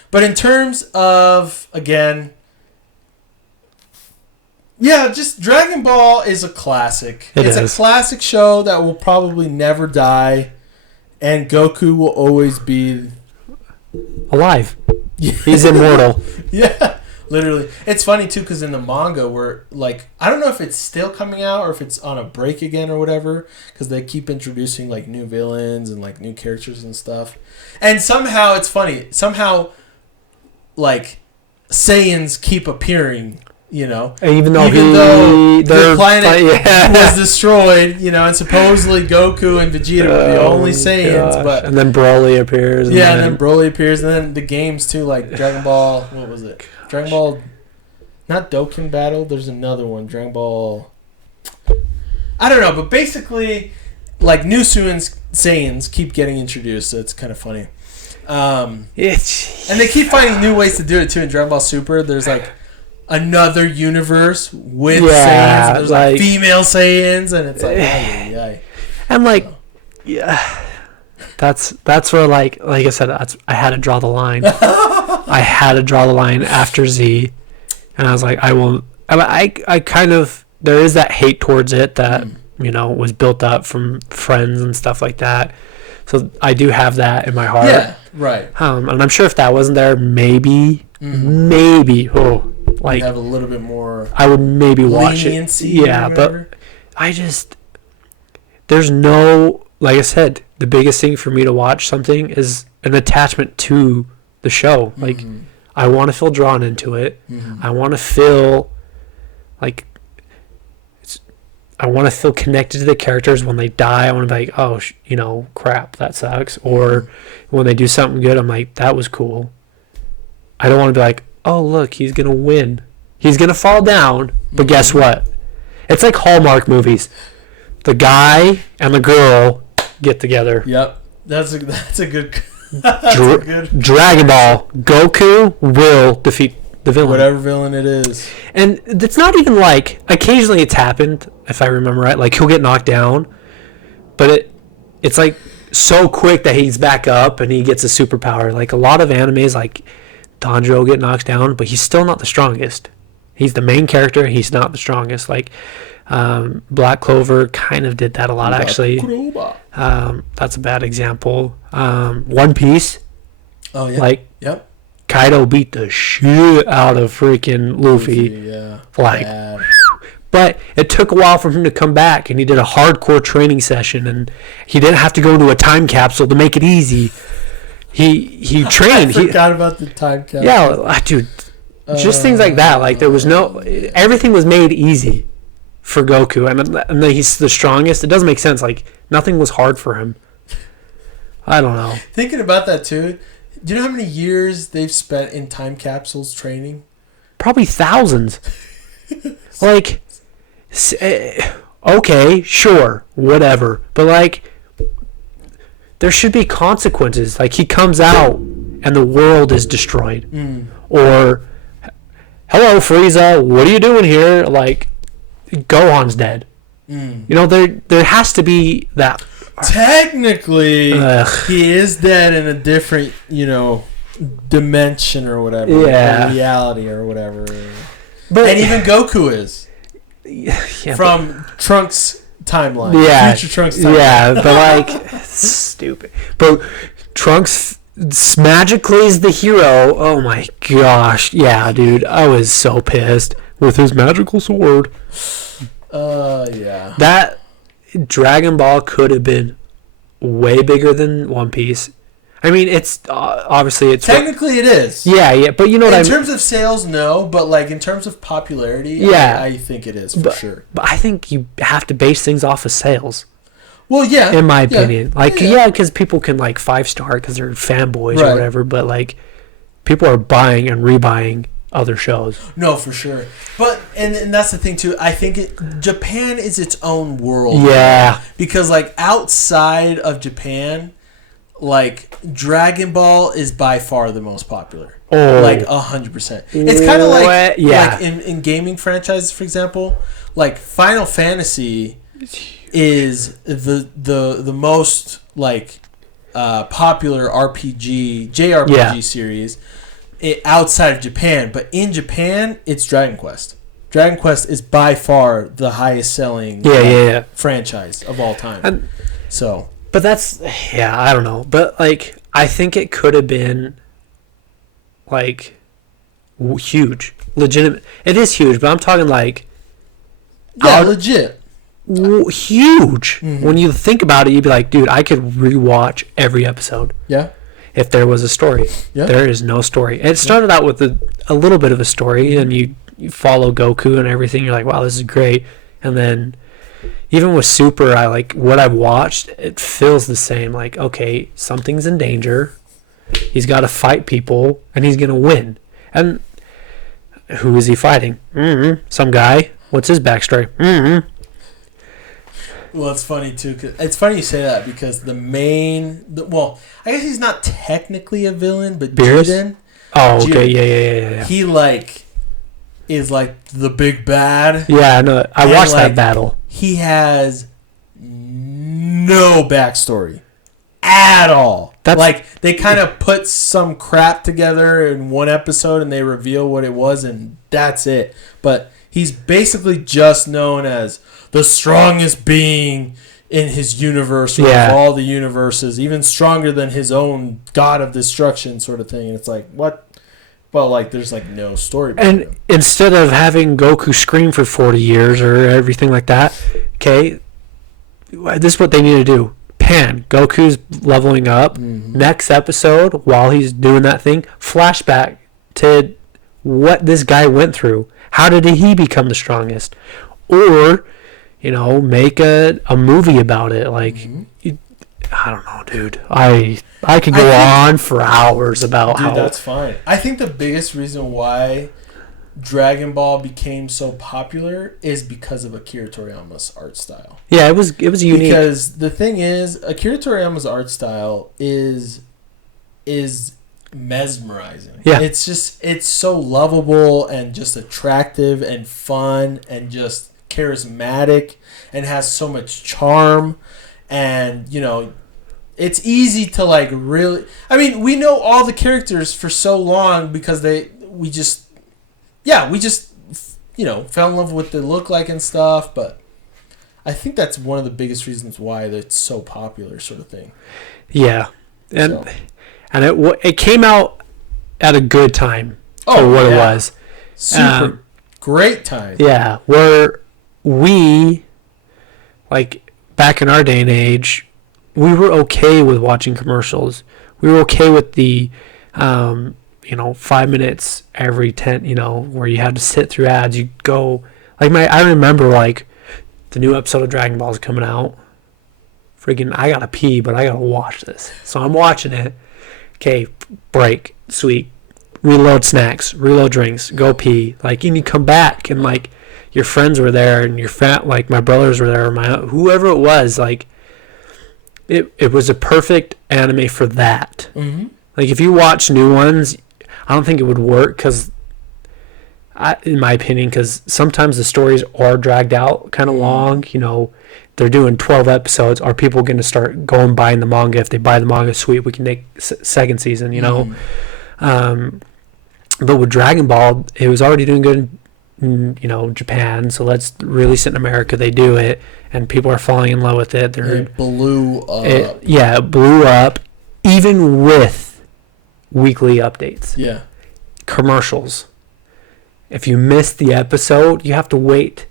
But in terms of, again... Yeah, just Dragon Ball is a classic. It's a classic show that will probably never die, and Goku will always be alive. He's immortal. Yeah, literally. It's funny too because in the manga, we're like, I don't know if it's still coming out or if it's on a break again or whatever, because they keep introducing like new villains and like new characters and stuff. And somehow it's funny. Somehow, like Saiyans keep appearing. You know, even though the planet was destroyed, you know, and supposedly Goku and Vegeta were the only Saiyans, but and then Broly appears. And then Broly appears, and then the games too, like Dragon Ball. What was it? Dragon Ball, not Dokkan Battle. There's another one, Dragon Ball. I don't know, but basically, like new Saiyans keep getting introduced, so it's kind of funny. And they keep finding new ways to do it too. In Dragon Ball Super, there's like another universe with Saiyans. There's like female Saiyans, and it's like, and like, that's where like I said, I had to draw the line. I had to draw the line after Z, and I was like, I won't. I kind of, there is that hate towards it that you know was built up from friends and stuff like that. So I do have that in my heart. Yeah, right. And I'm sure if that wasn't there, maybe. Like have a little bit more. I would maybe watch it. Yeah, but there's no, like I said, the biggest thing for me to watch something is an attachment to the show. Like I want to feel drawn into it. I want to feel like I want to feel connected to the characters. When they die, I want to be like, oh, you know, crap, that sucks. Or when they do something good, I'm like, that was cool. I don't want to be like, oh, look, he's going to win. He's going to fall down, but guess what? It's like Hallmark movies. The guy and the girl get together. Yep. That's a good... Dragon Ball. Goku will defeat the villain. Whatever villain it is. And it's not even like... Occasionally it's happened, if I remember right. Like, he'll get knocked down, but it's like so quick that he's back up and he gets a superpower. Like, a lot of animes, like... Tanjiro will get knocked down, but he's still not the strongest. He's the main character. He's not the strongest. Like Black Clover kind of did that a lot, actually. That's a bad example. One Piece. Oh yeah. Like, yep. Kaido beat the shit out of freaking Luffy. Yeah. Like, but it took a while for him to come back, and he did a hardcore training session, and he didn't have to go into a time capsule to make it easy. He trained. I forgot about the time capsule. Yeah, dude. Just things like that. Like, there was everything was made easy for Goku, and then he's the strongest. It doesn't make sense. Like, nothing was hard for him. I don't know. Thinking about that too, do you know how many years they've spent in time capsules training? Probably thousands. Like, okay, sure, whatever, but like, there should be consequences. Like, he comes out and the world is destroyed. Or, hello, Frieza, what are you doing here? Like, Gohan's dead. You know, there has to be that. Technically, he is dead in a different, you know, dimension or whatever. Yeah. Or reality or whatever. And even Goku is. Yeah, from Trunks' timeline. Yeah. Future Trunks timeline. Yeah, but like, stupid. But Trunks magically is the hero. Oh my gosh. Yeah, dude. I was so pissed with his magical sword. Yeah. That Dragon Ball could have been way bigger than One Piece. I mean, it's obviously it's technically it is. Yeah, but you know what I mean. In terms of sales, no, but like in terms of popularity, yeah, I think it is for sure. But I think you have to base things off of sales. Well, yeah, in my opinion, because people can like 5-star because they're fanboys or whatever, but like people are buying and rebuying other shows. No, for sure. But and that's the thing too. I think Japan is its own world. Yeah, because like outside of Japan, like Dragon Ball is by far the most popular. Oh, like 100%. It's kind of like in gaming franchises, for example, like Final Fantasy is the most like popular JRPG series outside of Japan, but in Japan it's Dragon Quest. Dragon Quest is by far the highest selling franchise of all time. But that's I don't know, but like I think it could have been like huge, legitimate. It is huge, but I'm talking like legit. Huge. Mm-hmm. When you think about it, you'd be like, dude, I could rewatch every episode. Yeah. If there was a story. Yeah. There is no story. It started out with a little bit of a story, and you follow Goku and everything. You're like, wow, this is great. And then even with Super, I like what I've watched. It feels the same. Like, okay, something's in danger. He's got to fight people, and he's gonna win. And who is he fighting? Some guy. What's his backstory? Well, it's funny too. It's funny you say that because I guess he's not technically a villain, but Jiren. Oh, okay, yeah. He is like the big bad. Yeah, I know. I watched that battle. He has no backstory at all. Like they kind of put some crap together in one episode and they reveal what it was, and that's it. But he's basically just known as the strongest being in his universe, or of all the universes, even stronger than his own god of destruction, sort of thing. And it's like, what? Well, like, there's like no story. And him. Instead of having Goku scream for 40 years or everything like that, okay, this is what they need to do. Goku's leveling up. Mm-hmm. Next episode, while he's doing that thing, flashback to what this guy went through. How did he become the strongest? Or, make a movie about it. Like, I don't know, dude. I could go on for hours about how... Dude, that's fine. I think the biggest reason why Dragon Ball became so popular is because of Akira Toriyama's art style. Yeah, it was unique. Because the thing is, Akira Toriyama's art style is mesmerizing. Yeah. It's so lovable and just attractive and fun and just charismatic and has so much charm, and it's easy to like really. I mean, we know all the characters for so long because we just fell in love with what they look like and stuff. But I think that's one of the biggest reasons why it's so popular, sort of thing. Yeah, and it came out at a good time for what it was. Super great time. Yeah, where we, like back in our day and age, we were okay with watching commercials. We were okay with the, 5 minutes every 10, where you had to sit through ads. You go, I remember like the new episode of Dragon Ball is coming out. Freaking, I gotta pee, but I gotta watch this. So I'm watching it. Okay, break, sweet. Reload snacks, reload drinks, go pee. Like, and you come back and like your friends were there and my brothers were there, or whoever it was, like it was a perfect anime for that. Mm-hmm. Like if you watch new ones, I don't think it would work because, in my opinion, because sometimes the stories are dragged out kind of long. They're doing 12 episodes. Are people going to start going buying the manga? If they buy the manga, sweet, we can make second season. But with Dragon Ball, it was already doing good in Japan, so let's release it in America. They do it, and people are falling in love with it. It blew up. It blew up, even with weekly updates. Yeah. Commercials. if you miss the episode, you have to wait.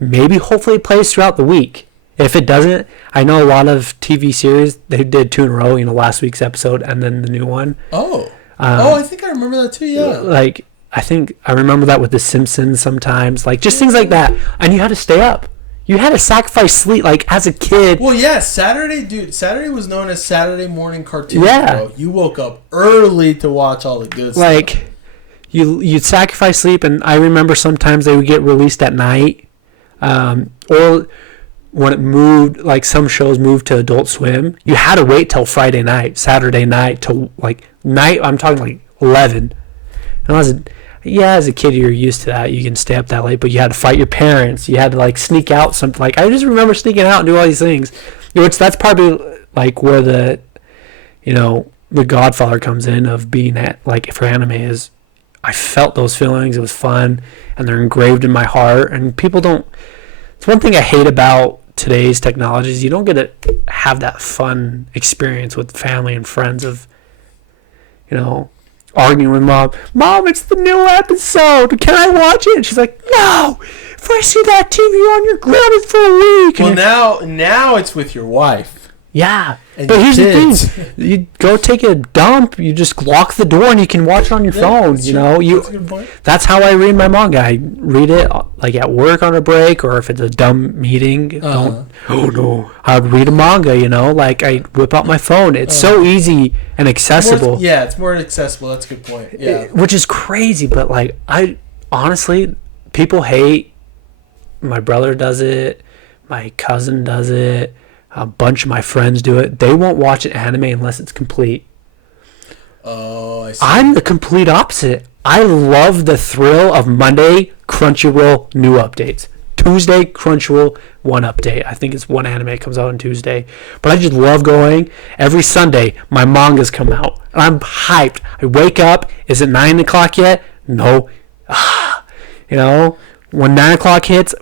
Maybe hopefully it plays throughout the week. If it doesn't, I know a lot of TV series, they did 2 in a row, last week's episode and then the new one. Oh. I think I remember that too, yeah. Like, I think I remember that with The Simpsons sometimes. Like, just things like that. And you had to stay up. You had to sacrifice sleep, like, as a kid. Well, yeah, Saturday was known as Saturday morning cartoons, bro. You woke up early to watch all the good stuff. Like, you'd sacrifice sleep, and I remember sometimes they would get released at night. Or when it moved, like some shows moved to Adult Swim, you had to wait till Friday night, Saturday night, till like night. I'm talking like 11. And as a kid, you're used to that. You can stay up that late, but you had to fight your parents. You had to like sneak out something. Like I just remember sneaking out and do all these things. Which that's probably like where the Godfather comes in of being at like for anime is. I felt those feelings. It was fun, and they're engraved in my heart. And people don't. It's one thing I hate about today's technologies. You don't get to have that fun experience with family and friends of, arguing with mom. Mom, it's the new episode. Can I watch it? And she's like, no. If I see that TV on, you're grounded for a week. Well, now it's with your wife. Yeah, but here's the thing: you go take a dump, you just lock the door, and you can watch it on your phone. That's a good point. That's how I read my manga. I read it like at work on a break, or if it's a dumb meeting. Oh no, I'd read a manga. Like I whip out my phone. It's so easy and accessible. It's more accessible. That's a good point. Yeah, which is crazy, but like I honestly, people hate. My brother does it. My cousin does it. A bunch of my friends do it. They won't watch an anime unless it's complete. Oh, I see. I'm the complete opposite. I love the thrill of Monday, Crunchyroll, new updates. Tuesday, Crunchyroll, one update. I think it's one anime comes out on Tuesday. But I just love going. Every Sunday, my mangas come out. And I'm hyped. I wake up. Is it 9 o'clock yet? No. When 9 o'clock hits,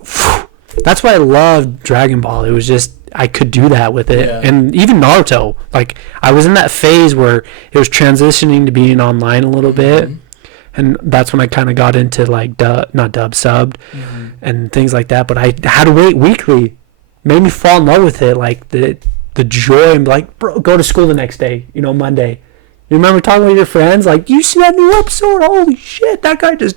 that's why I love Dragon Ball. It was just... I could do that with it. Yeah. And even Naruto. Like, I was in that phase where it was transitioning to being online a little bit. And that's when I kind of got into, like, subbed and things like that. But I had to wait weekly. Made me fall in love with it. Like, the joy and, like, bro, go to school the next day, Monday. You remember talking with your friends? Like, you see that new episode? Holy shit, that guy just,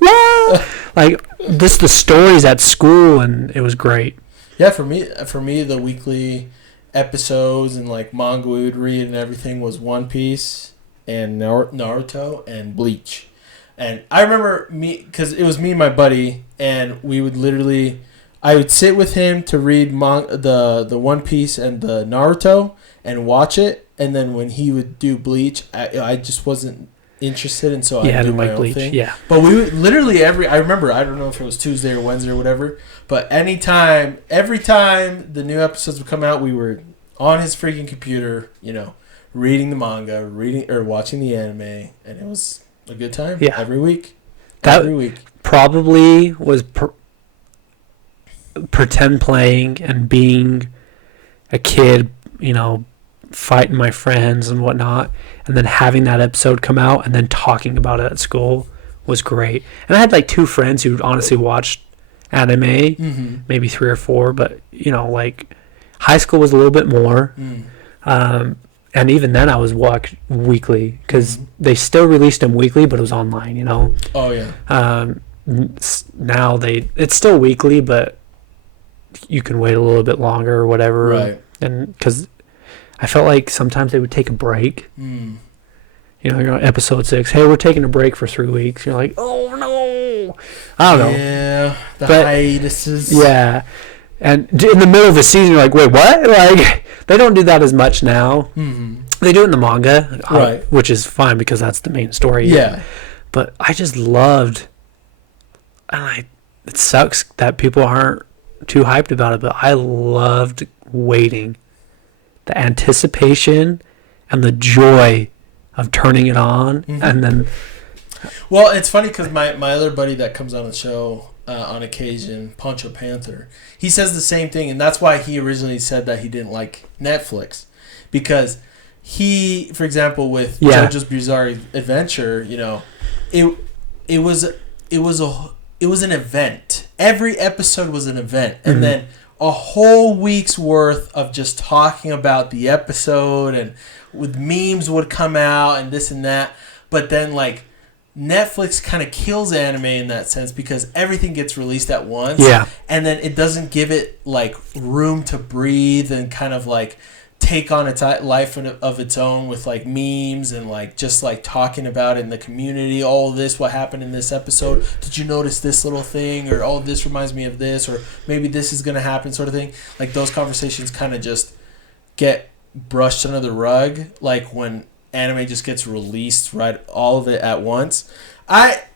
what? Like, just the stories at school, and it was great. Yeah, for me, the weekly episodes and like manga we would read and everything was One Piece and Naruto and Bleach. And I remember because it was me and my buddy, and we would I would sit with him to read the One Piece and the Naruto and watch it. And then when he would do Bleach, I just wasn't interested, and so I do my own thing. Yeah. But we would literally I remember, I don't know if it was Tuesday or Wednesday or whatever, but every time the new episodes would come out, we were on his freaking computer, reading the manga, watching the anime, and it was a good time. Yeah. Every week. Probably was pretend playing and being a kid, fighting my friends and whatnot, and then having that episode come out and then talking about it at school was great. And I had like 2 friends who honestly watched anime, maybe 3 or 4, but like high school was a little bit more. And even then I was watched weekly because they still released them weekly, but it was online, Oh yeah. Now it's still weekly, but you can wait a little bit longer or whatever. Right. And because I felt like sometimes they would take a break. You're on episode 6. Hey, we're taking a break for 3 weeks. You're like, oh no. I don't know. Yeah, hiatuses. Yeah. And in the middle of the season, you're like, wait, what? Like, they don't do that as much now. They do it in the manga, right? Which is fine because that's the main story. Yeah. But I just loved, and it sucks that people aren't too hyped about it, but I loved waiting. The anticipation and the joy of turning it on, and then... Well, it's funny because my other buddy that comes on the show on occasion, Poncho Panther, he says the same thing, and that's why he originally said that he didn't like Netflix, because he, for example, with JoJo's Bizarre Adventure, it was it was an event. Every episode was an event, and then a whole week's worth of just talking about the episode, and with memes would come out and this and that. But then like Netflix kind of kills anime in that sense because everything gets released at once. Yeah. And then it doesn't give it like room to breathe and kind of like take on its life of its own with like memes and like just like talking about it in the community. Oh, this, what happened in this episode? Did you notice this little thing? Or, oh, this reminds me of this, or maybe this is going to happen, sort of thing. Like those conversations kind of just get brushed under the rug. Like when anime just gets released, right, all of it at once.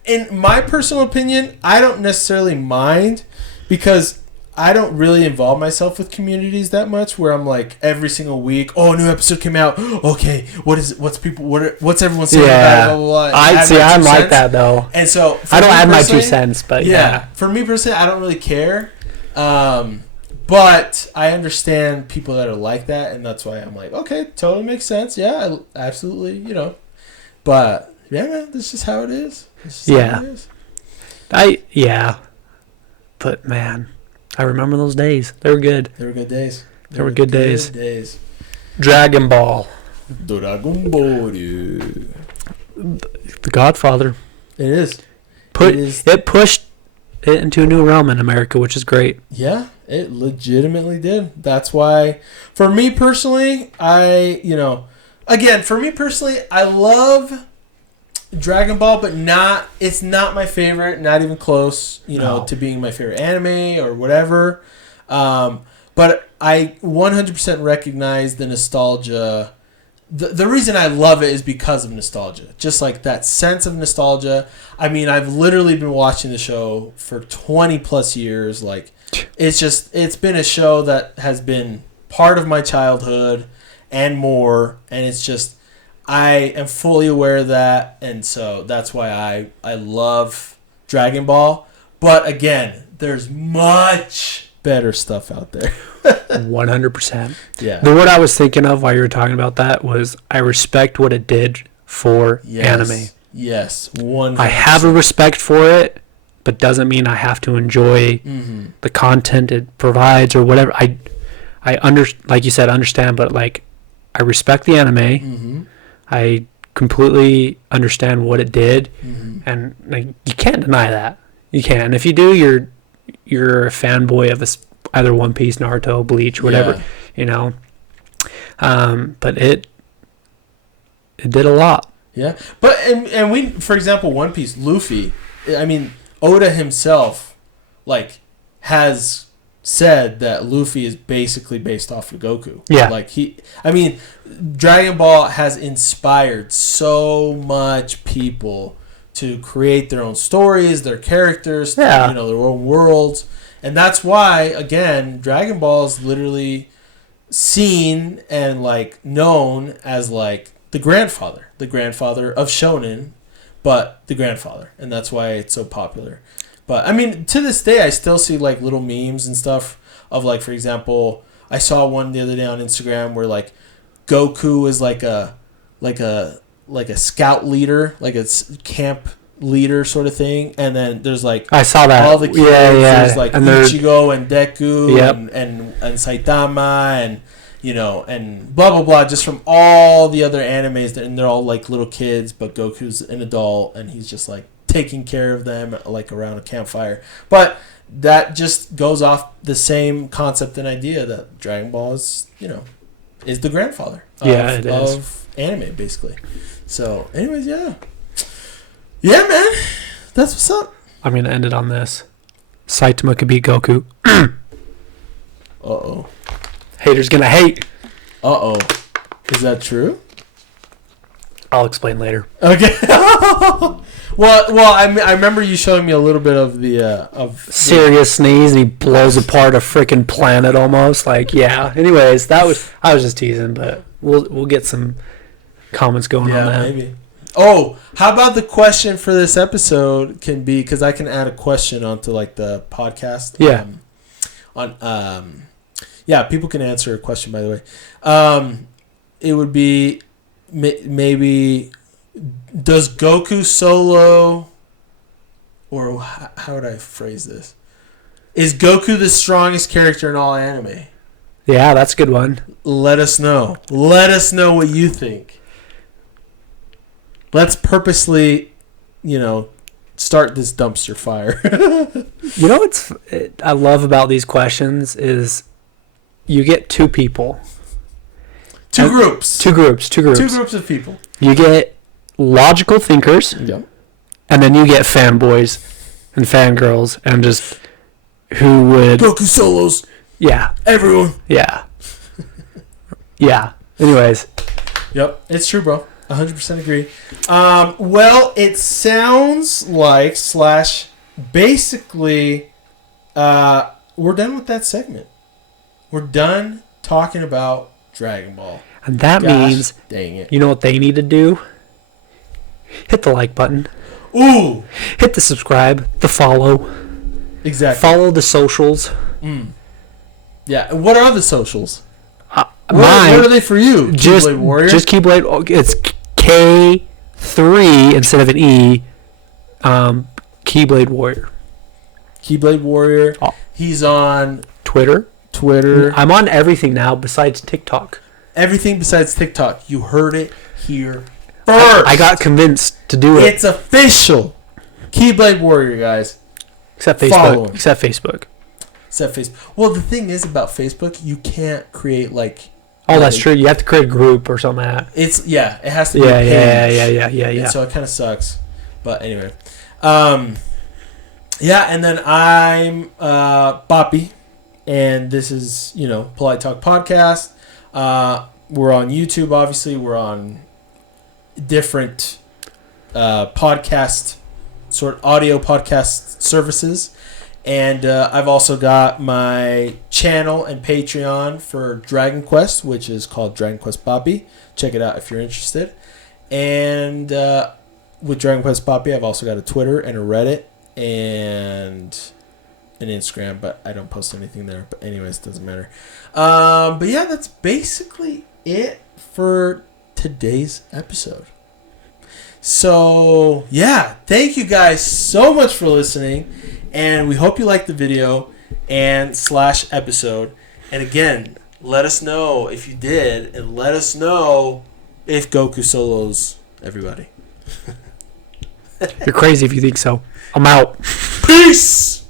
In my personal opinion, I don't necessarily mind because I don't really involve myself with communities that much where I'm like every single week, oh, a new episode came out. Okay, what's everyone saying about it? Blah, blah, blah. I'm like that though. And so I don't add my 2 cents, but yeah. For me personally, I don't really care. But I understand people that are like that, and that's why I'm like, okay, totally makes sense. Yeah, absolutely, But yeah, man, this is just how it is. But man, I remember those days. They were good. They were good days. They were good days. Dragon Ball. Dragon Ball. The Godfather. It is. It pushed it into a new realm in America, which is great. Yeah, it legitimately did. That's why, for me personally, I love Dragon Ball, but it's not my favorite, not even close, to being my favorite anime or whatever. But I 100% recognize the nostalgia. The reason I love it is because of nostalgia. Just like that sense of nostalgia. I mean, I've literally been watching the show for 20 plus years. Like, it's been a show that has been part of my childhood and more. And it's just, I am fully aware of that. And so that's why I love Dragon Ball. But again, there's much better stuff out there. 100%. Yeah. The word I was thinking of while you were talking about that was I respect what it did for anime. Yes. 100%. I have a respect for it, but doesn't mean I have to enjoy the content it provides or whatever. I like you said, understand, but like I respect the anime. I completely understand what it did, and like you can't deny that. You can't. And if you do, you're a fanboy of either One Piece, Naruto, Bleach, whatever, but it did a lot. Yeah, but and we, for example, One Piece, Luffy. I mean, Oda himself, like, has said that Luffy is basically based off of Goku. Yeah, Dragon Ball has inspired so much people to create their own stories, their characters, their own worlds. And that's why, again, Dragon Ball is literally seen and, like, known as, like, the grandfather of Shonen, but the grandfather. And that's why it's so popular. But, I mean, to this day, I still see, like, little memes and stuff of, like, for example, I saw one the other day on Instagram where, like, Goku is, like a scout leader, like a camp leader sort of thing, and then there's like I saw that all the kids, there's like and Ichigo and Deku and Saitama and and blah blah blah, just from all the other animes, and they're all like little kids, but Goku's an adult and he's just like taking care of them like around a campfire. But that just goes off the same concept and idea that Dragon Ball is is the grandfather of anime basically. So anyways, yeah, man. That's what's up. I'm going to end it on this. Saitama could beat Goku. Uh-oh. Haters going to hate. Uh-oh. Is that true? I'll explain later. Okay. Well, I remember you showing me a little bit of the... Serious sneeze, and he blows apart a freaking planet almost. Like, yeah. Anyways, I was just teasing, but we'll get some comments going on that. Yeah, maybe. Oh, how about the question for this episode can be, because I can add a question onto like the podcast. Yeah. People can answer a question, by the way. It would be maybe, does Goku solo or how would I phrase this? Is Goku the strongest character in all anime? Yeah, that's a good one. Let us know. Let us know what you think. Let's purposely, start this dumpster fire. You know what's I love about these questions is you get two people. Two groups. Two groups of people. You get logical thinkers. Yep. And then you get fanboys and fangirls and just who would... Goku solos. Yeah. Everyone. Yeah. Yeah. Anyways. Yep. It's true, bro. 100% agree. Well, it sounds like / basically we're done with that segment. We're done talking about Dragon Ball. And that means... Dang it. You know what they need to do? Hit the like button. Ooh. Hit the subscribe. The follow. Exactly. Follow the socials. Yeah. What are the socials? What are they for you? Keyblade Warrior? Just Keyblade. It's K3 instead of an E. Keyblade Warrior. Keyblade Warrior. Oh. He's on Twitter. I'm on everything now besides TikTok. Everything besides TikTok. You heard it here first. I got convinced to do it. It's official. Keyblade Warrior, guys. Except Facebook. Except Facebook. Well, the thing is about Facebook, you can't create like... Oh, that's true. You have to create a group or something like that. It has to be a page. Yeah. And so it kind of sucks. But anyway. Yeah, and then I'm Boppy. And this is, Polite Talk Podcast. We're on YouTube, obviously. We're on different podcast, audio podcast services. And I've also got my channel and Patreon for Dragon Quest, which is called Dragon Quest Boppy. Check it out if you're interested. And with Dragon Quest Boppy, I've also got a Twitter and a Reddit and an Instagram, but I don't post anything there. But anyways, it doesn't matter. But yeah, that's basically it for today's episode. So yeah, thank you guys so much for listening. And we hope you liked the video and / episode. And again, let us know if you did. And let us know if Goku solos everybody. You're crazy if you think so. I'm out. Peace!